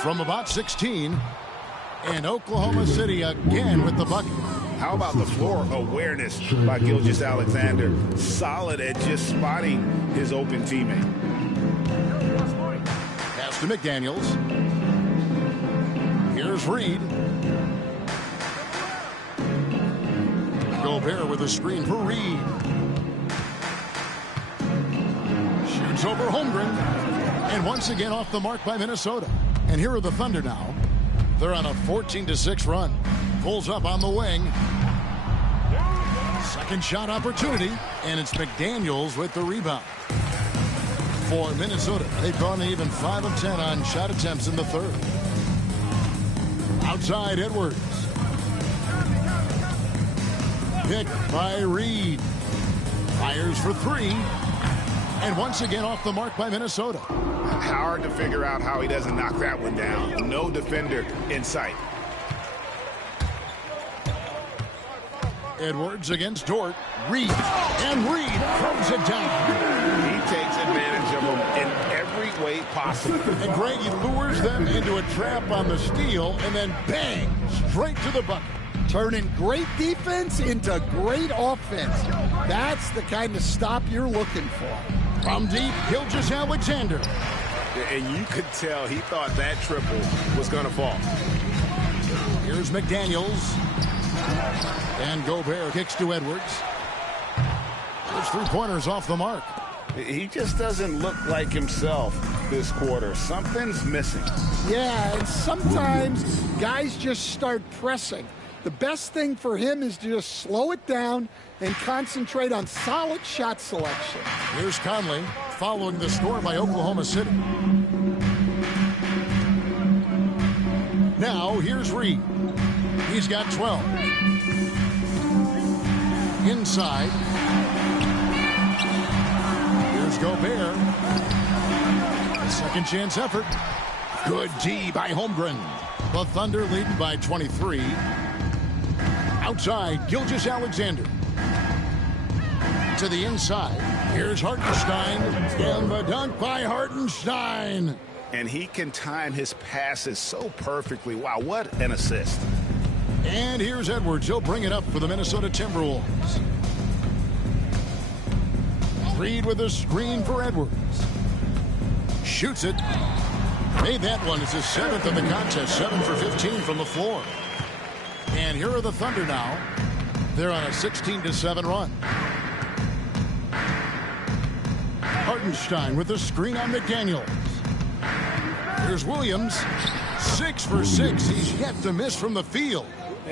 From about 16. And Oklahoma City again with the bucket. How about the floor awareness by Gilgeous-Alexander? Solid at just spotting his open teammate. Pass to McDaniels. Here's Reed. Gobert with a screen for Reed. Shoots over Holmgren. And once again off the mark by Minnesota. And here are the Thunder now. They're on a 14-6 run. Pulls up on the wing. Second shot opportunity. And it's McDaniels with the rebound. For Minnesota, they've gone even 5 of 10 on shot attempts in the third. Outside Edwards. Picked by Reed. Fires for 3. And once again off the mark by Minnesota. Hard to figure out how he doesn't knock that one down. No defender in sight. Edwards against Dort. Reed. And Reed throws it down. He takes advantage of them in every way possible. And Greg, he lures them into a trap on the steal and then bang, straight to the bucket. Turning great defense into great offense. That's the kind of stop you're looking for. From deep, Gilgeous-Alexander. And you could tell he thought that triple was going to fall. Here's McDaniels. And Gobert kicks to Edwards. Those 3 pointers off the mark. He just doesn't look like himself this quarter. Something's missing. Yeah, and sometimes guys just start pressing. The best thing for him is to just slow it down and concentrate on solid shot selection. Here's Conley following the score by Oklahoma City. Now here's Reed. He's got 12. Inside. Here's Gobert. A second chance effort. Good D by Holmgren. The Thunder leading by 23. Outside, Gilgeous-Alexander. To the inside. Here's Hartenstein. And the dunk by Hartenstein. And he can time his passes so perfectly. Wow, what an assist. And here's Edwards. He'll bring it up for the Minnesota Timberwolves. Reed with a screen for Edwards. Shoots it. Made that one. It's his 7th of the contest. 7 for 15 from the floor. And here are the Thunder now. They're on a 16-7 run. Hartenstein with a screen on McDaniels. Here's Williams. 6 for 6. He's yet to miss from the field.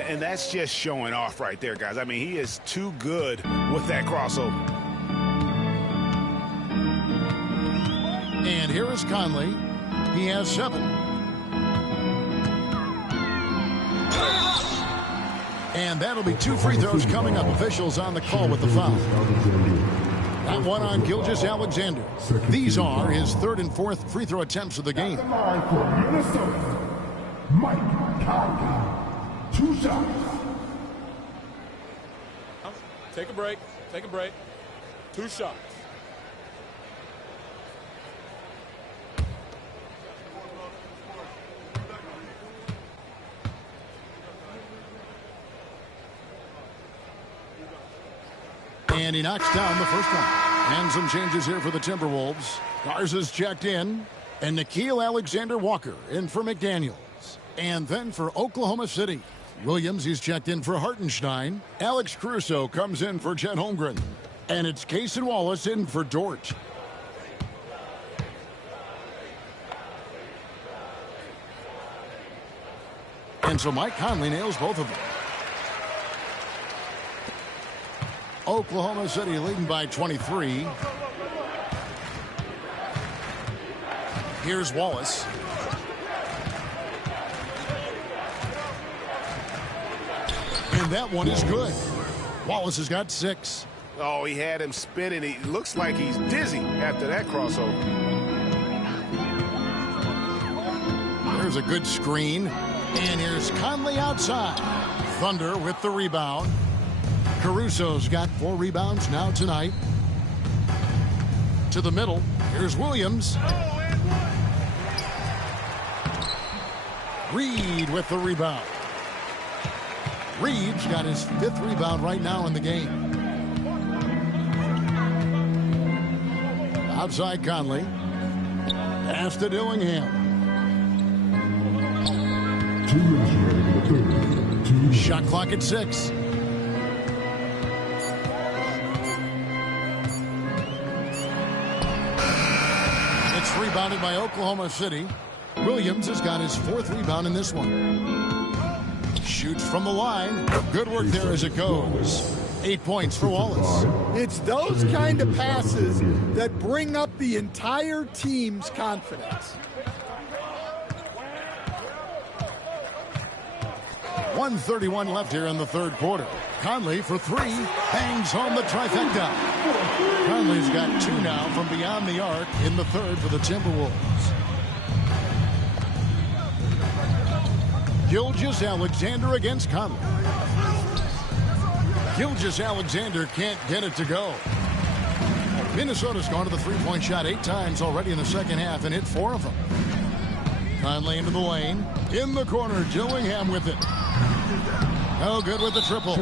And that's just showing off right there, guys. I mean, he is too good with that crossover. And here is Conley. He has 7. And that'll be 2 free throws coming up. Officials on the call with the foul. That one on Gilgeous-Alexander. These are his 3rd and 4th free throw attempts of the game. Mike Conley. 2 shots. Take a break. Take a break. 2 shots. And he knocks down the first one. And some changes here for the Timberwolves. Garza's checked in. And Nickeil Alexander-Walker in for McDaniels. And then for Oklahoma City, Williams, he's checked in for Hartenstein. Alex Caruso comes in for Chet Holmgren. And it's Cason Wallace in for Dort. And so Mike Conley nails both of them. Oklahoma City leading by 23. Here's Wallace. And that one is good. Wallace has got 6. Oh, he had him spinning. He looks like he's dizzy after that crossover. There's a good screen. And here's Conley outside. Thunder with the rebound. Caruso's got 4 rebounds now tonight. To the middle. Here's Williams. Reed with the rebound. Reed's got his 5th rebound right now in the game. Outside Conley. Pass to Dillingham. Shot clock at 6. It's rebounded by Oklahoma City. Williams has got his 4th rebound in this one. Shoots from the line. Good work there as it goes. 8 points for Wallace. It's those kind of passes that bring up the entire team's confidence. 1:31 left here in the 3rd quarter. Conley for 3. Bangs home the trifecta. Conley's got 2 now from beyond the arc in the 3rd for the Timberwolves. Gilgeous-Alexander against Conley. Gilgeous-Alexander can't get it to go. Minnesota's gone to the 3-point shot 8 times already in the second half and hit 4 of them. Conley into the lane. In the corner, Dillingham with it. No good with the triple.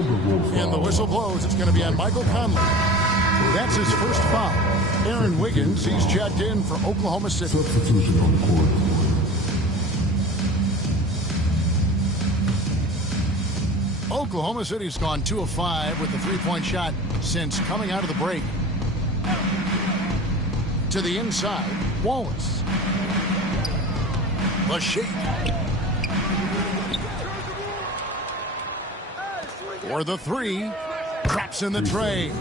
And the whistle blows. It's going to be on Michael Conley. That's his first foul. Aaron Wiggins, he's checked in for Oklahoma City. Substitution on the court. Oklahoma City's gone 2 of 5 with the 3-point shot since coming out of the break. To the inside, Wallace. The shake. For the 3, traps in the tray.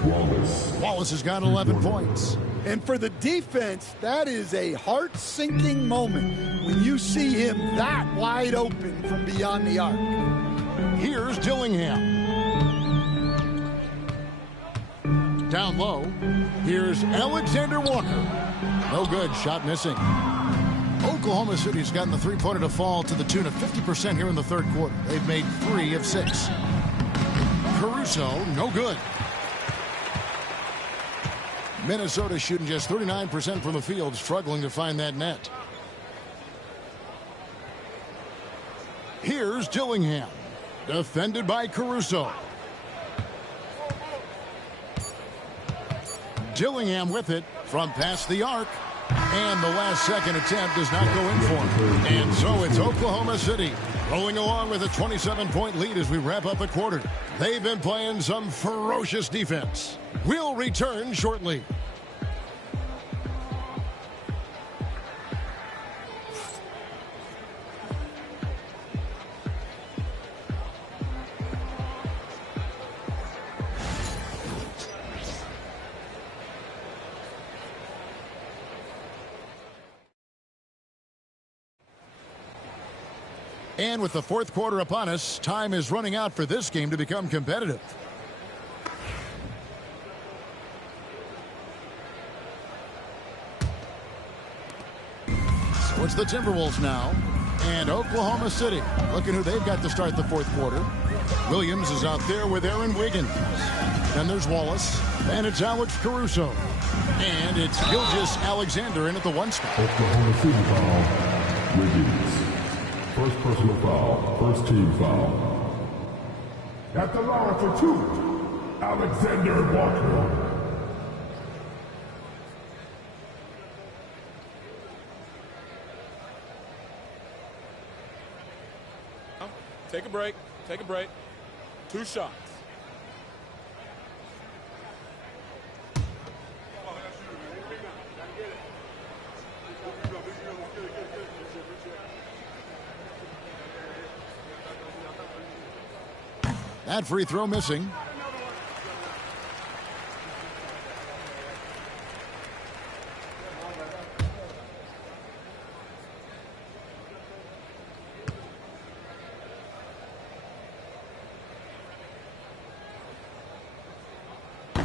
Wallace has got 11 points. And for the defense, that is a heart-sinking moment when you see him that wide open from beyond the arc. Here's Dillingham. Down low. Here's Alexander Walker. No good. Shot missing. Oklahoma City's gotten the 3-pointer to fall to the tune of 50% here in the 3rd quarter. They've made 3 of 6. Caruso, no good. Minnesota shooting just 39% from the field, struggling to find that net. Here's Dillingham. Defended by Caruso. Dillingham with it from past the arc. And the last second attempt does not go in for him. And so it's Oklahoma City rolling along with a 27-point lead as we wrap up the quarter. They've been playing some ferocious defense. We'll return shortly. And with the 4th quarter upon us, time is running out for this game to become competitive. So it's the Timberwolves now. And Oklahoma City looking who they've got to start the 4th quarter. Williams is out there with Aaron Wiggins. Then there's Wallace. And it's Alex Caruso. And it's Gilgeous-Alexander in at the 1 spot. Oklahoma City foul. Wiggins. First personal foul. First team foul. At the line for 2, Alexander Walker. Take a break. Take a break. 2 shots. That free throw missing.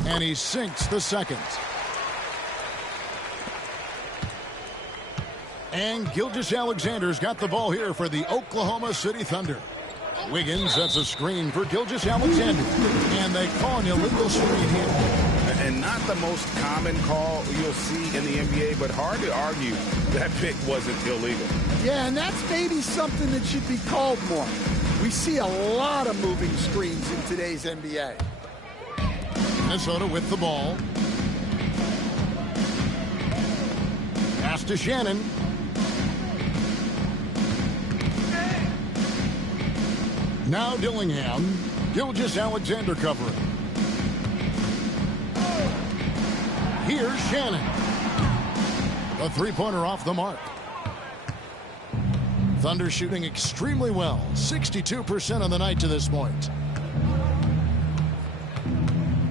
And he sinks the second. And Gilgeous-Alexander's got the ball here for the Oklahoma City Thunder. Wiggins sets a screen for Gilgeous-Alexander. And they call an illegal screen here. And not the most common call you'll see in the NBA, but hard to argue that pick wasn't illegal. Yeah, and that's maybe something that should be called more. We see a lot of moving screens in today's NBA. Minnesota with the ball. Pass to Shannon. Now Dillingham. Gilgeous-Alexander covering. Here's Shannon. A three-pointer off the mark. Thunder shooting extremely well. 62% on the night to this point.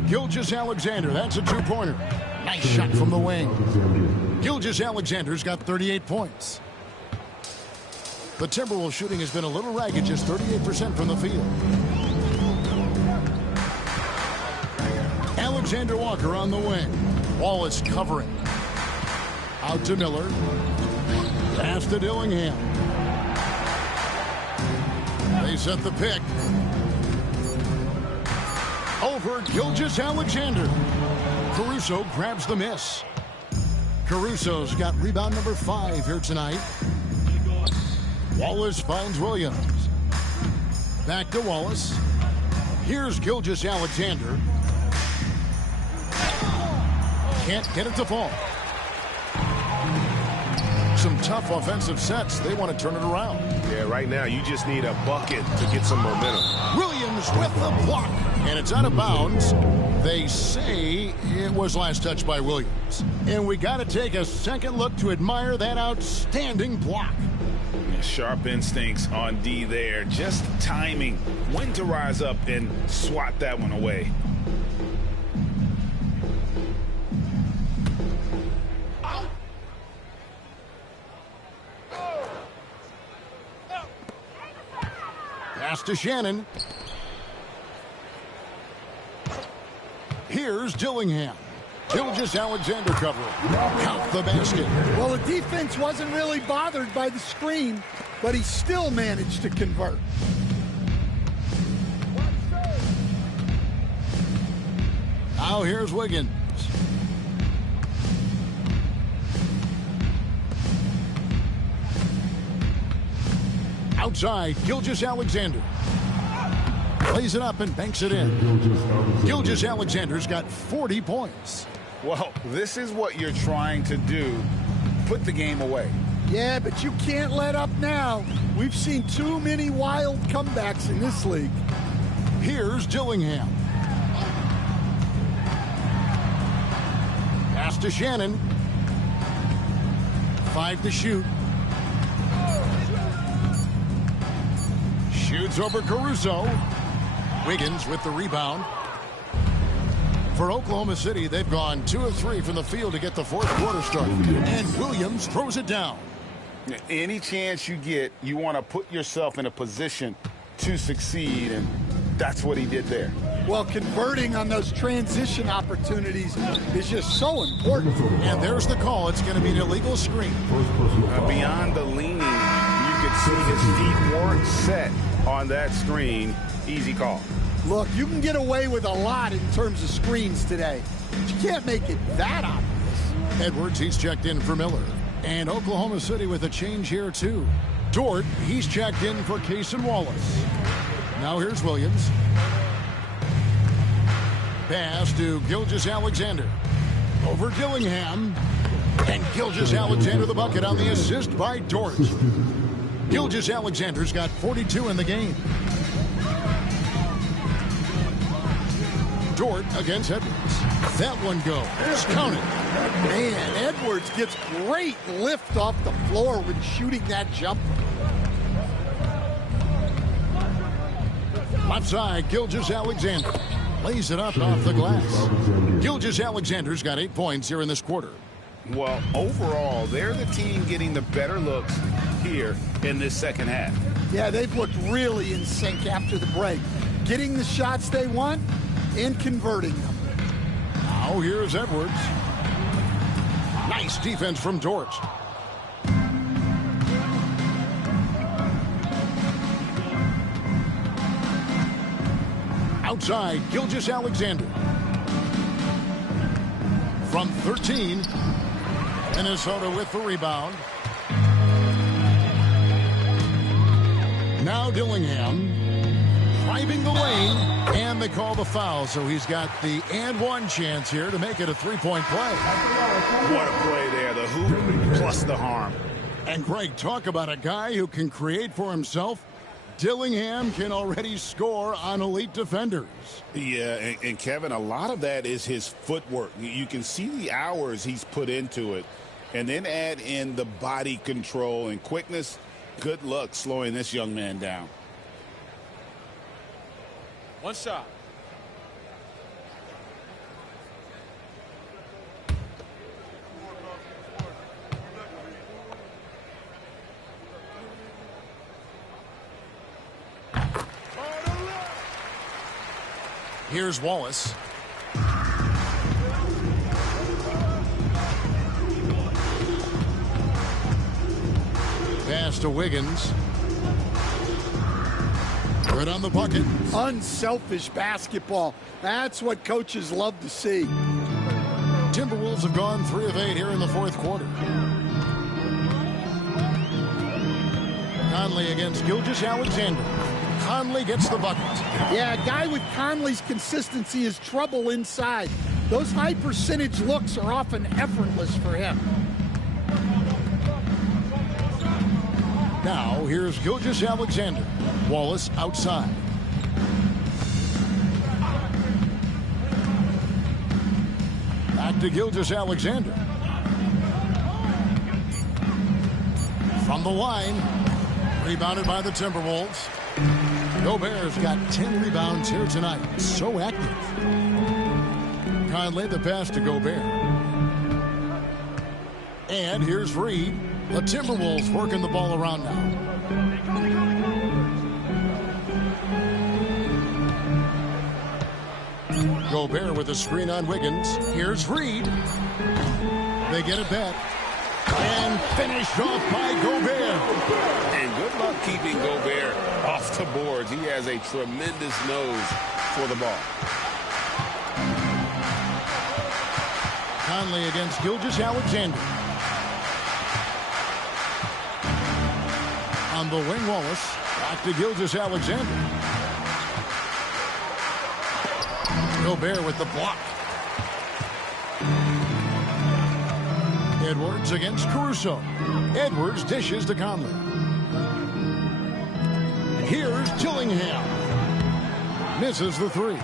Gilgeous-Alexander, that's a two-pointer. Nice shot from the wing. Gilgeous-Alexander's got 38 points. The Timberwolves shooting has been a little ragged, just 38% from the field. Alexander Walker on the wing. Wallace covering. Out to Miller. Pass to Dillingham. They set the pick. Over Gilgeous-Alexander. Caruso grabs the miss. Caruso's got rebound number 5 here tonight. Wallace finds Williams. Back to Wallace. Here's Gilgeous-Alexander. Can't get it to fall. Some tough offensive sets. They want to turn it around. Yeah, right now you just need a bucket to get some momentum. Williams with the block. And it's out of bounds. They say it was last touched by Williams. And we got to take a second look to admire that outstanding block. Sharp instincts on D there. Just timing. When to rise up and swat that one away. Pass to Shannon. Here's Dillingham. Gilgeous-Alexander covering. Count the basket. Well, the defense wasn't really bothered by the screen, but he still managed to convert. Now here's Wiggins. Outside, Gilgeous-Alexander. Plays it up and banks it in. Gilgeous-Alexander's got 40 points. Well, this is what you're trying to do. Put the game away. Yeah, but you can't let up now. We've seen too many wild comebacks in this league. Here's Dillingham. Pass to Shannon. 5 to shoot. Shoots over Caruso. Wiggins with the rebound. For Oklahoma City, they've gone 2 of 3 from the field to get the fourth quarter started. And Williams throws it down. Any chance you get, you want to put yourself in a position to succeed, and that's what he did there. Well, converting on those transition opportunities is just so important. And there's the call. It's going to be an illegal screen. Beyond the leaning, you could see his feet weren't set on that screen. Easy call. Look, you can get away with a lot in terms of screens today. But you can't make it that obvious. Edwards, he's checked in for Miller. And Oklahoma City with a change here, too. Dort, he's checked in for Case and Wallace. Now here's Williams. Pass to Gilgeous-Alexander. Over Dillingham. And Gilgeous-Alexander the bucket on the assist by Dort. Gilgeous-Alexander's got 42 in the game. Dort against Edwards. That one goes. Count it. Man, Edwards gets great lift off the floor when shooting that jumper. Left side, Gilgeous-Alexander lays it up off the glass. Gilgeous-Alexander's got 8 points here in this quarter. Well, overall, they're the team getting the better looks here in this second half. Yeah, they've looked really in sync after the break. Getting the shots they want and converting them. Now here's Edwards. Nice defense from Dort. Outside, Gilgeous-Alexander. From 13, Minnesota with the rebound. Now Dillingham driving the lane, and they call the foul, so he's got the and one chance here to make it a three-point play. What a play there, the hoop plus the harm. And Greg, talk about a guy who can create for himself. Dillingham can already score on elite defenders. Yeah, and Kevin, a lot of that is his footwork. You can see the hours he's put into it, and then add in the body control and quickness. Good luck slowing this young man down. One shot. Here's Wallace. Pass to Wiggins. Right on the bucket. Unselfish basketball. That's what coaches love to see. Timberwolves have gone 3 of 8 here in the fourth quarter. Conley against Gilgeous-Alexander. Conley gets the bucket. Yeah, a guy with Conley's consistency is trouble inside. Those high percentage looks are often effortless for him. Now, here's Gilgeous-Alexander. Wallace outside. Back to Gilgeous-Alexander. From the line. Rebounded by the Timberwolves. Gobert's got 10 rebounds here tonight. So active. Conley the pass to Gobert. And here's Reed. The Timberwolves working the ball around now. Gobert with a screen on Wiggins. Here's Reed. They get it back. And finished off by Gobert. And good luck keeping Gobert off the boards. He has a tremendous nose for the ball. Conley against Gilgeous-Alexander. On the wing, Wallace. Back to Gilgeous-Alexander. Gobert with the block. Edwards against Caruso. Edwards dishes to Conley. Here's Dillingham. Misses the three.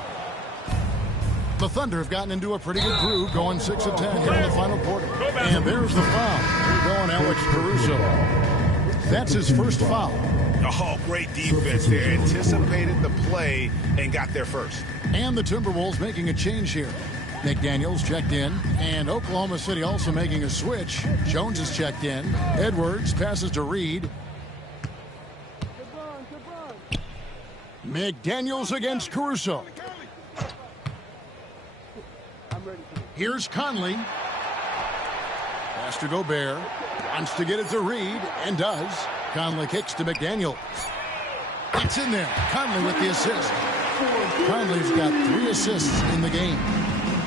The Thunder have gotten into a pretty good groove, going 6 of 10 here in the final quarter. And there's the foul. We're going Alex Caruso. That's his first foul. Oh, great defense there. Anticipated the play and got there first. And the Timberwolves making a change here. McDaniels checked in, and Oklahoma City also making a switch. Jones is checked in. Edwards passes to Reed. McDaniels against Caruso. Here's Conley. Pass to Gobert. Wants to get it to Reed, and does. Conley kicks to McDaniels. It's in there. Conley with the assist. Conley's got 3 assists in the game.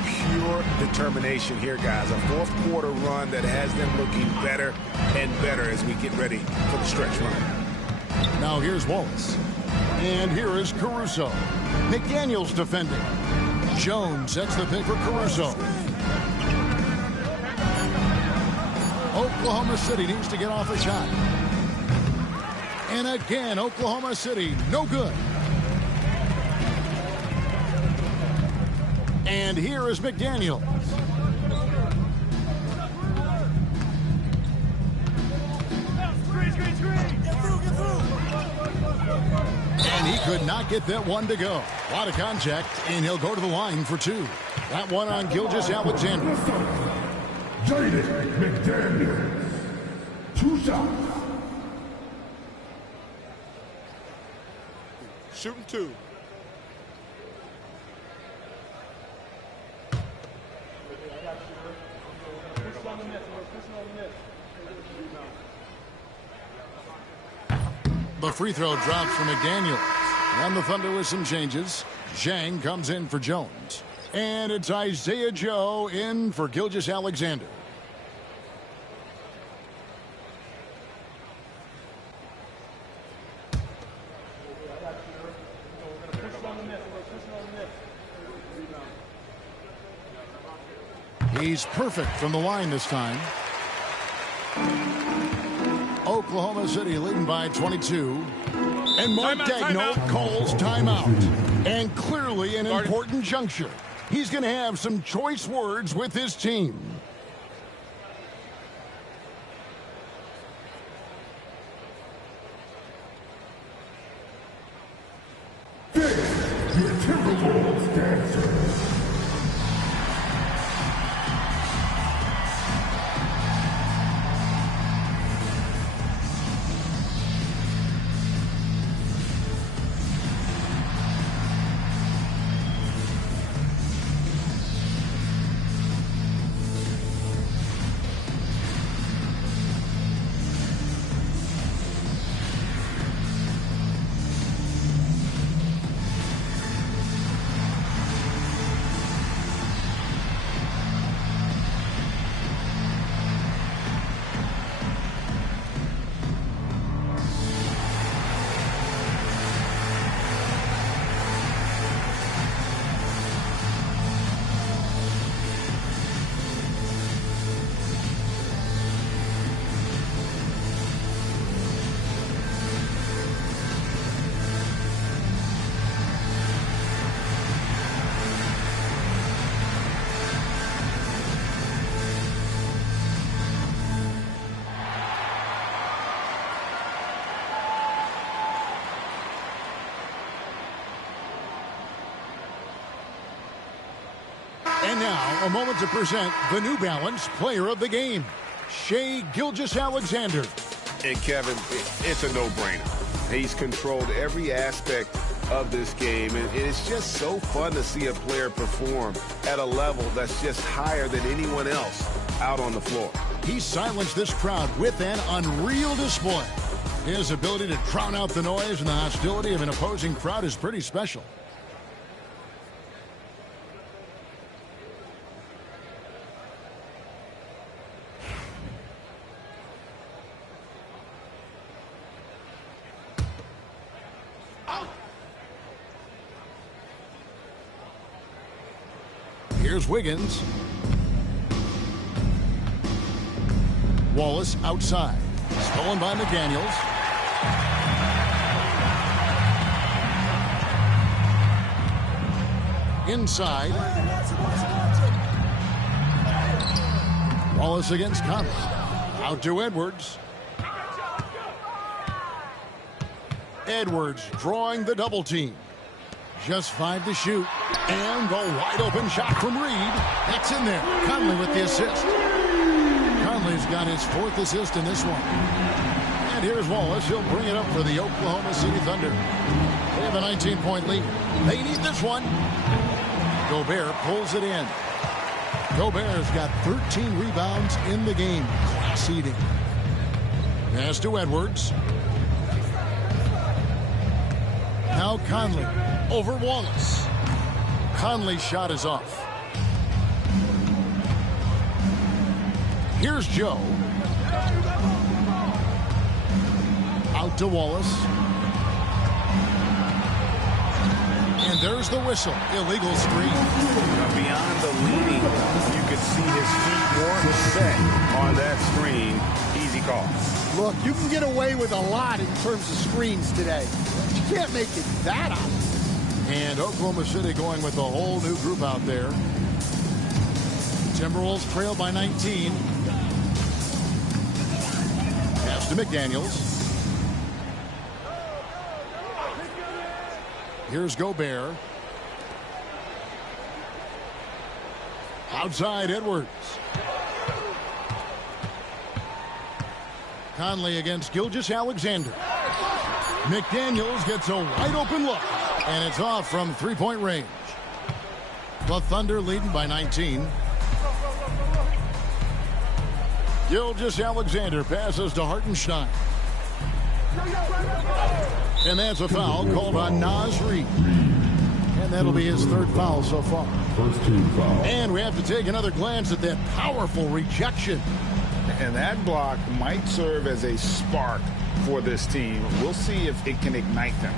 Pure determination here, guys. A fourth quarter run that has them looking better and better as we get ready for the stretch run. Now here's Wallace. And here is Caruso. McDaniels defending. Jones sets the pick for Caruso. Oklahoma City needs to get off a shot. And again, Oklahoma City, no good. And here is McDaniels. And And he could not get that one to go. A lot of contact, and he'll go to the line for two. That one on Gilgeous-Alexander. Jaden McDaniels. 2 shots. Shooting 2. The free throw drops for McDaniels. And the Thunder with some changes. Zhang comes in for Jones. And it's Isaiah Joe in for Gilgeous-Alexander. He's perfect from the line this time. Oklahoma City leading by 22. And Mark Daigneault calls timeout. And clearly an important juncture. He's going to have some choice words with his team. Your Timberwolves dancer. And now, a moment to present the New Balance Player of the Game, Shai Gilgeous-Alexander. And Kevin, it's a no-brainer. He's controlled every aspect of this game, and it's just so fun to see a player perform at a level that's just higher than anyone else out on the floor. He silenced this crowd with an unreal display. His ability to drown out the noise and the hostility of an opposing crowd is pretty special. Here's Wiggins. Wallace outside. Stolen by McDaniels. Inside. Wallace against Conley. Out to Edwards. Edwards drawing the double team. Just 5 to shoot. And the wide open shot from Reed. That's in there. Conley with the assist. Conley's got his 4th assist in this one. And here's Wallace. He'll bring it up for the Oklahoma City Thunder. They have a 19-point lead. They need this one. Gobert pulls it in. Gobert's got 13 rebounds in the game. Class eating. Pass to Edwards. Now Conley over Wallace. Conley's shot is off. Here's Joe. Out to Wallace. And there's the whistle. Illegal screen. Now beyond the leading, you could see his feet weren't set on that screen. Easy call. Look, you can get away with a lot in terms of screens today. You can't make it that obvious. And Oklahoma City going with a whole new group out there. Timberwolves trail by 19. Pass to McDaniels. Here's Gobert. Outside Edwards. Conley against Gilgeous-Alexander. McDaniels gets a wide open look, and it's off from three-point range. The Thunder leading by 19. Gilgeous-Alexander passes to Hartenstein. And that's a foul called on Naz Reid. And that'll be his third foul so far. First team foul. And we have to take another glance at that powerful rejection. And that block might serve as a spark for this team. We'll see if it can ignite them.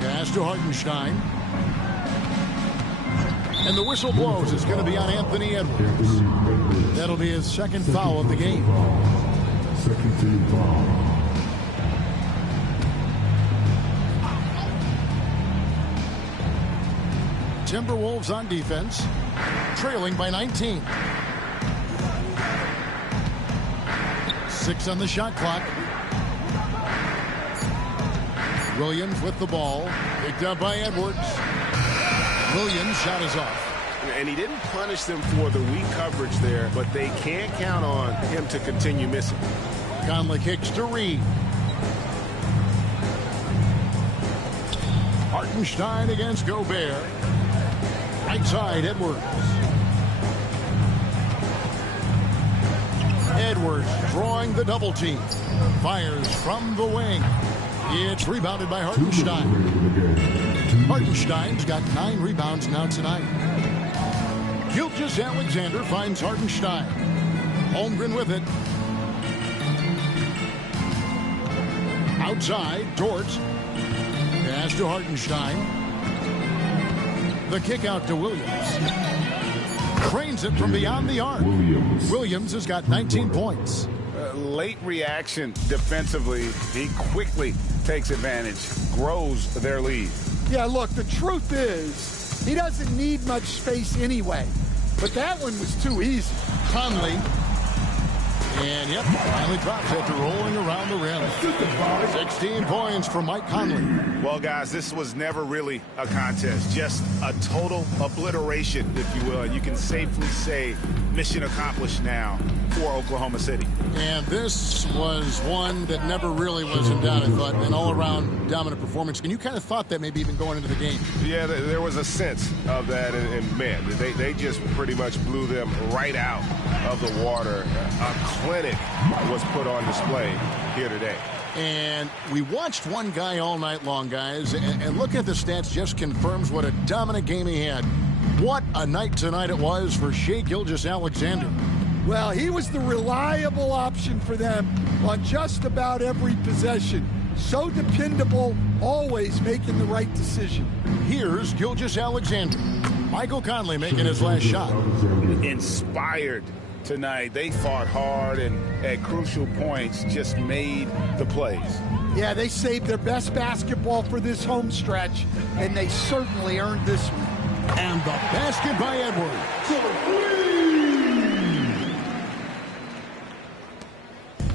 Pass to Hartenstein. And the whistle blows. It's going to be on Anthony Edwards. That'll be his second foul of the game. Second team foul. Timberwolves on defense, trailing by 19. 6 on the shot clock. Williams with the ball, picked up by Edwards. Williams' shot is off. And he didn't punish them for the weak coverage there, but they can't count on him to continue missing. Conley kicks to Reid. Hartenstein against Gobert. Right side, Edwards. Edwards drawing the double team. Fires from the wing. It's rebounded by Hartenstein. Hartenstein's got 9 rebounds now tonight. Gilgeous-Alexander finds Hartenstein. Holmgren with it. Outside, Dort. Pass to Hartenstein. The kick out to Williams. Trains it from beyond the arc. Williams has got 19 points. Late reaction defensively. He quickly takes advantage, grows their lead. Yeah, look, the truth is, he doesn't need much space anyway. But that one was too easy. Conley. And yep, finally drops after rolling around the rim. 16 points from Mike Conley. Well, guys, this was never really a contest. Just a total obliteration, if you will. And you can safely say mission accomplished now for Oklahoma City. And this was one that never really was in doubt, I thought. An all-around dominant performance. And you kind of thought that maybe even going into the game. Yeah, there was a sense of that. And man, they just pretty much blew them right out of the water. A clinic was put on display here today. And we watched one guy all night long, guys. And looking at the stats just confirms what a dominant game he had. What a night tonight it was for Shai Gilgeous-Alexander. Well, he was the reliable option for them on just about every possession. So dependable, always making the right decision. Here's Gilgeous-Alexander. Michael Conley making his last shot. Inspired tonight. They fought hard and at crucial points just made the plays. Yeah, they saved their best basketball for this home stretch, and they certainly earned this one. And the basket by Edwards.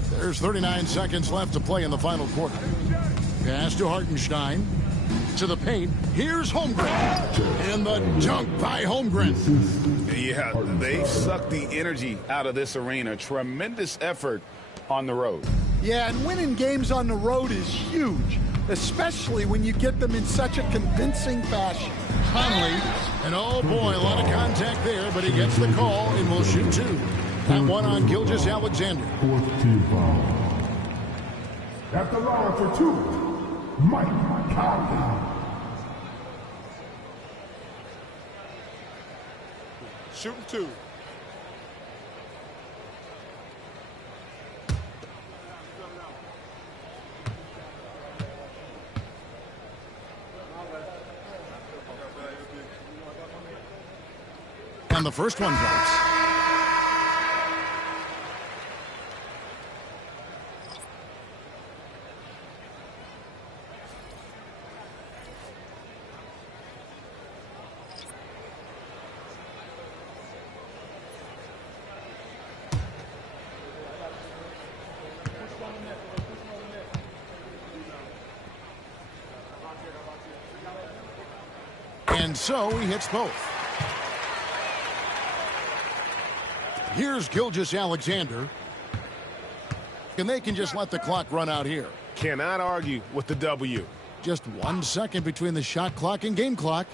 There's 39 seconds left to play in the final quarter. Pass to Hartenstein. To the paint. Here's Holmgren. And the dunk by Holmgren. Yeah, they sucked the energy out of this arena. Tremendous effort on the road. Yeah, and winning games on the road is huge, especially when you get them in such a convincing fashion. Conley, and oh boy, a lot of contact there, but he gets the call and will shoot 2. That one on Gilgeous-Alexander. Fourth team foul. At the line for 2, Mike Conley. Shooting 2. And the first one drops. And so he hits both. Here's Gilgeous-Alexander. And they can just let the clock run out here. Cannot argue with the W. Just 1 second between the shot clock and game clock.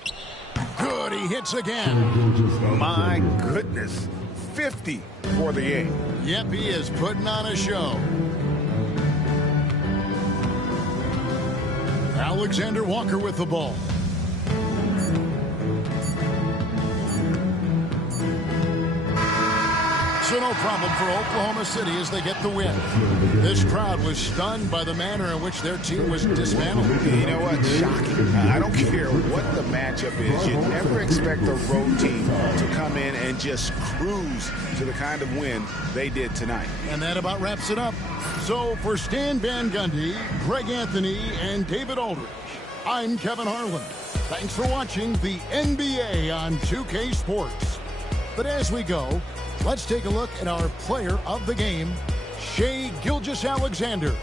Good, he hits again. My goodness. 50 for the game. Yep, he is putting on a show. Alexander Walker with the ball. So no problem for Oklahoma City as they get the win. This crowd was stunned by the manner in which their team was dismantled. You know what? Shocking. I don't care what the matchup is. You never expect a road team to come in and just cruise to the kind of win they did tonight. And that about wraps it up. So for Stan Van Gundy, Greg Anthony, and David Aldridge, I'm Kevin Harlan. Thanks for watching the NBA on 2K Sports. But as we go, let's take a look at our player of the game, Shai Gilgeous-Alexander.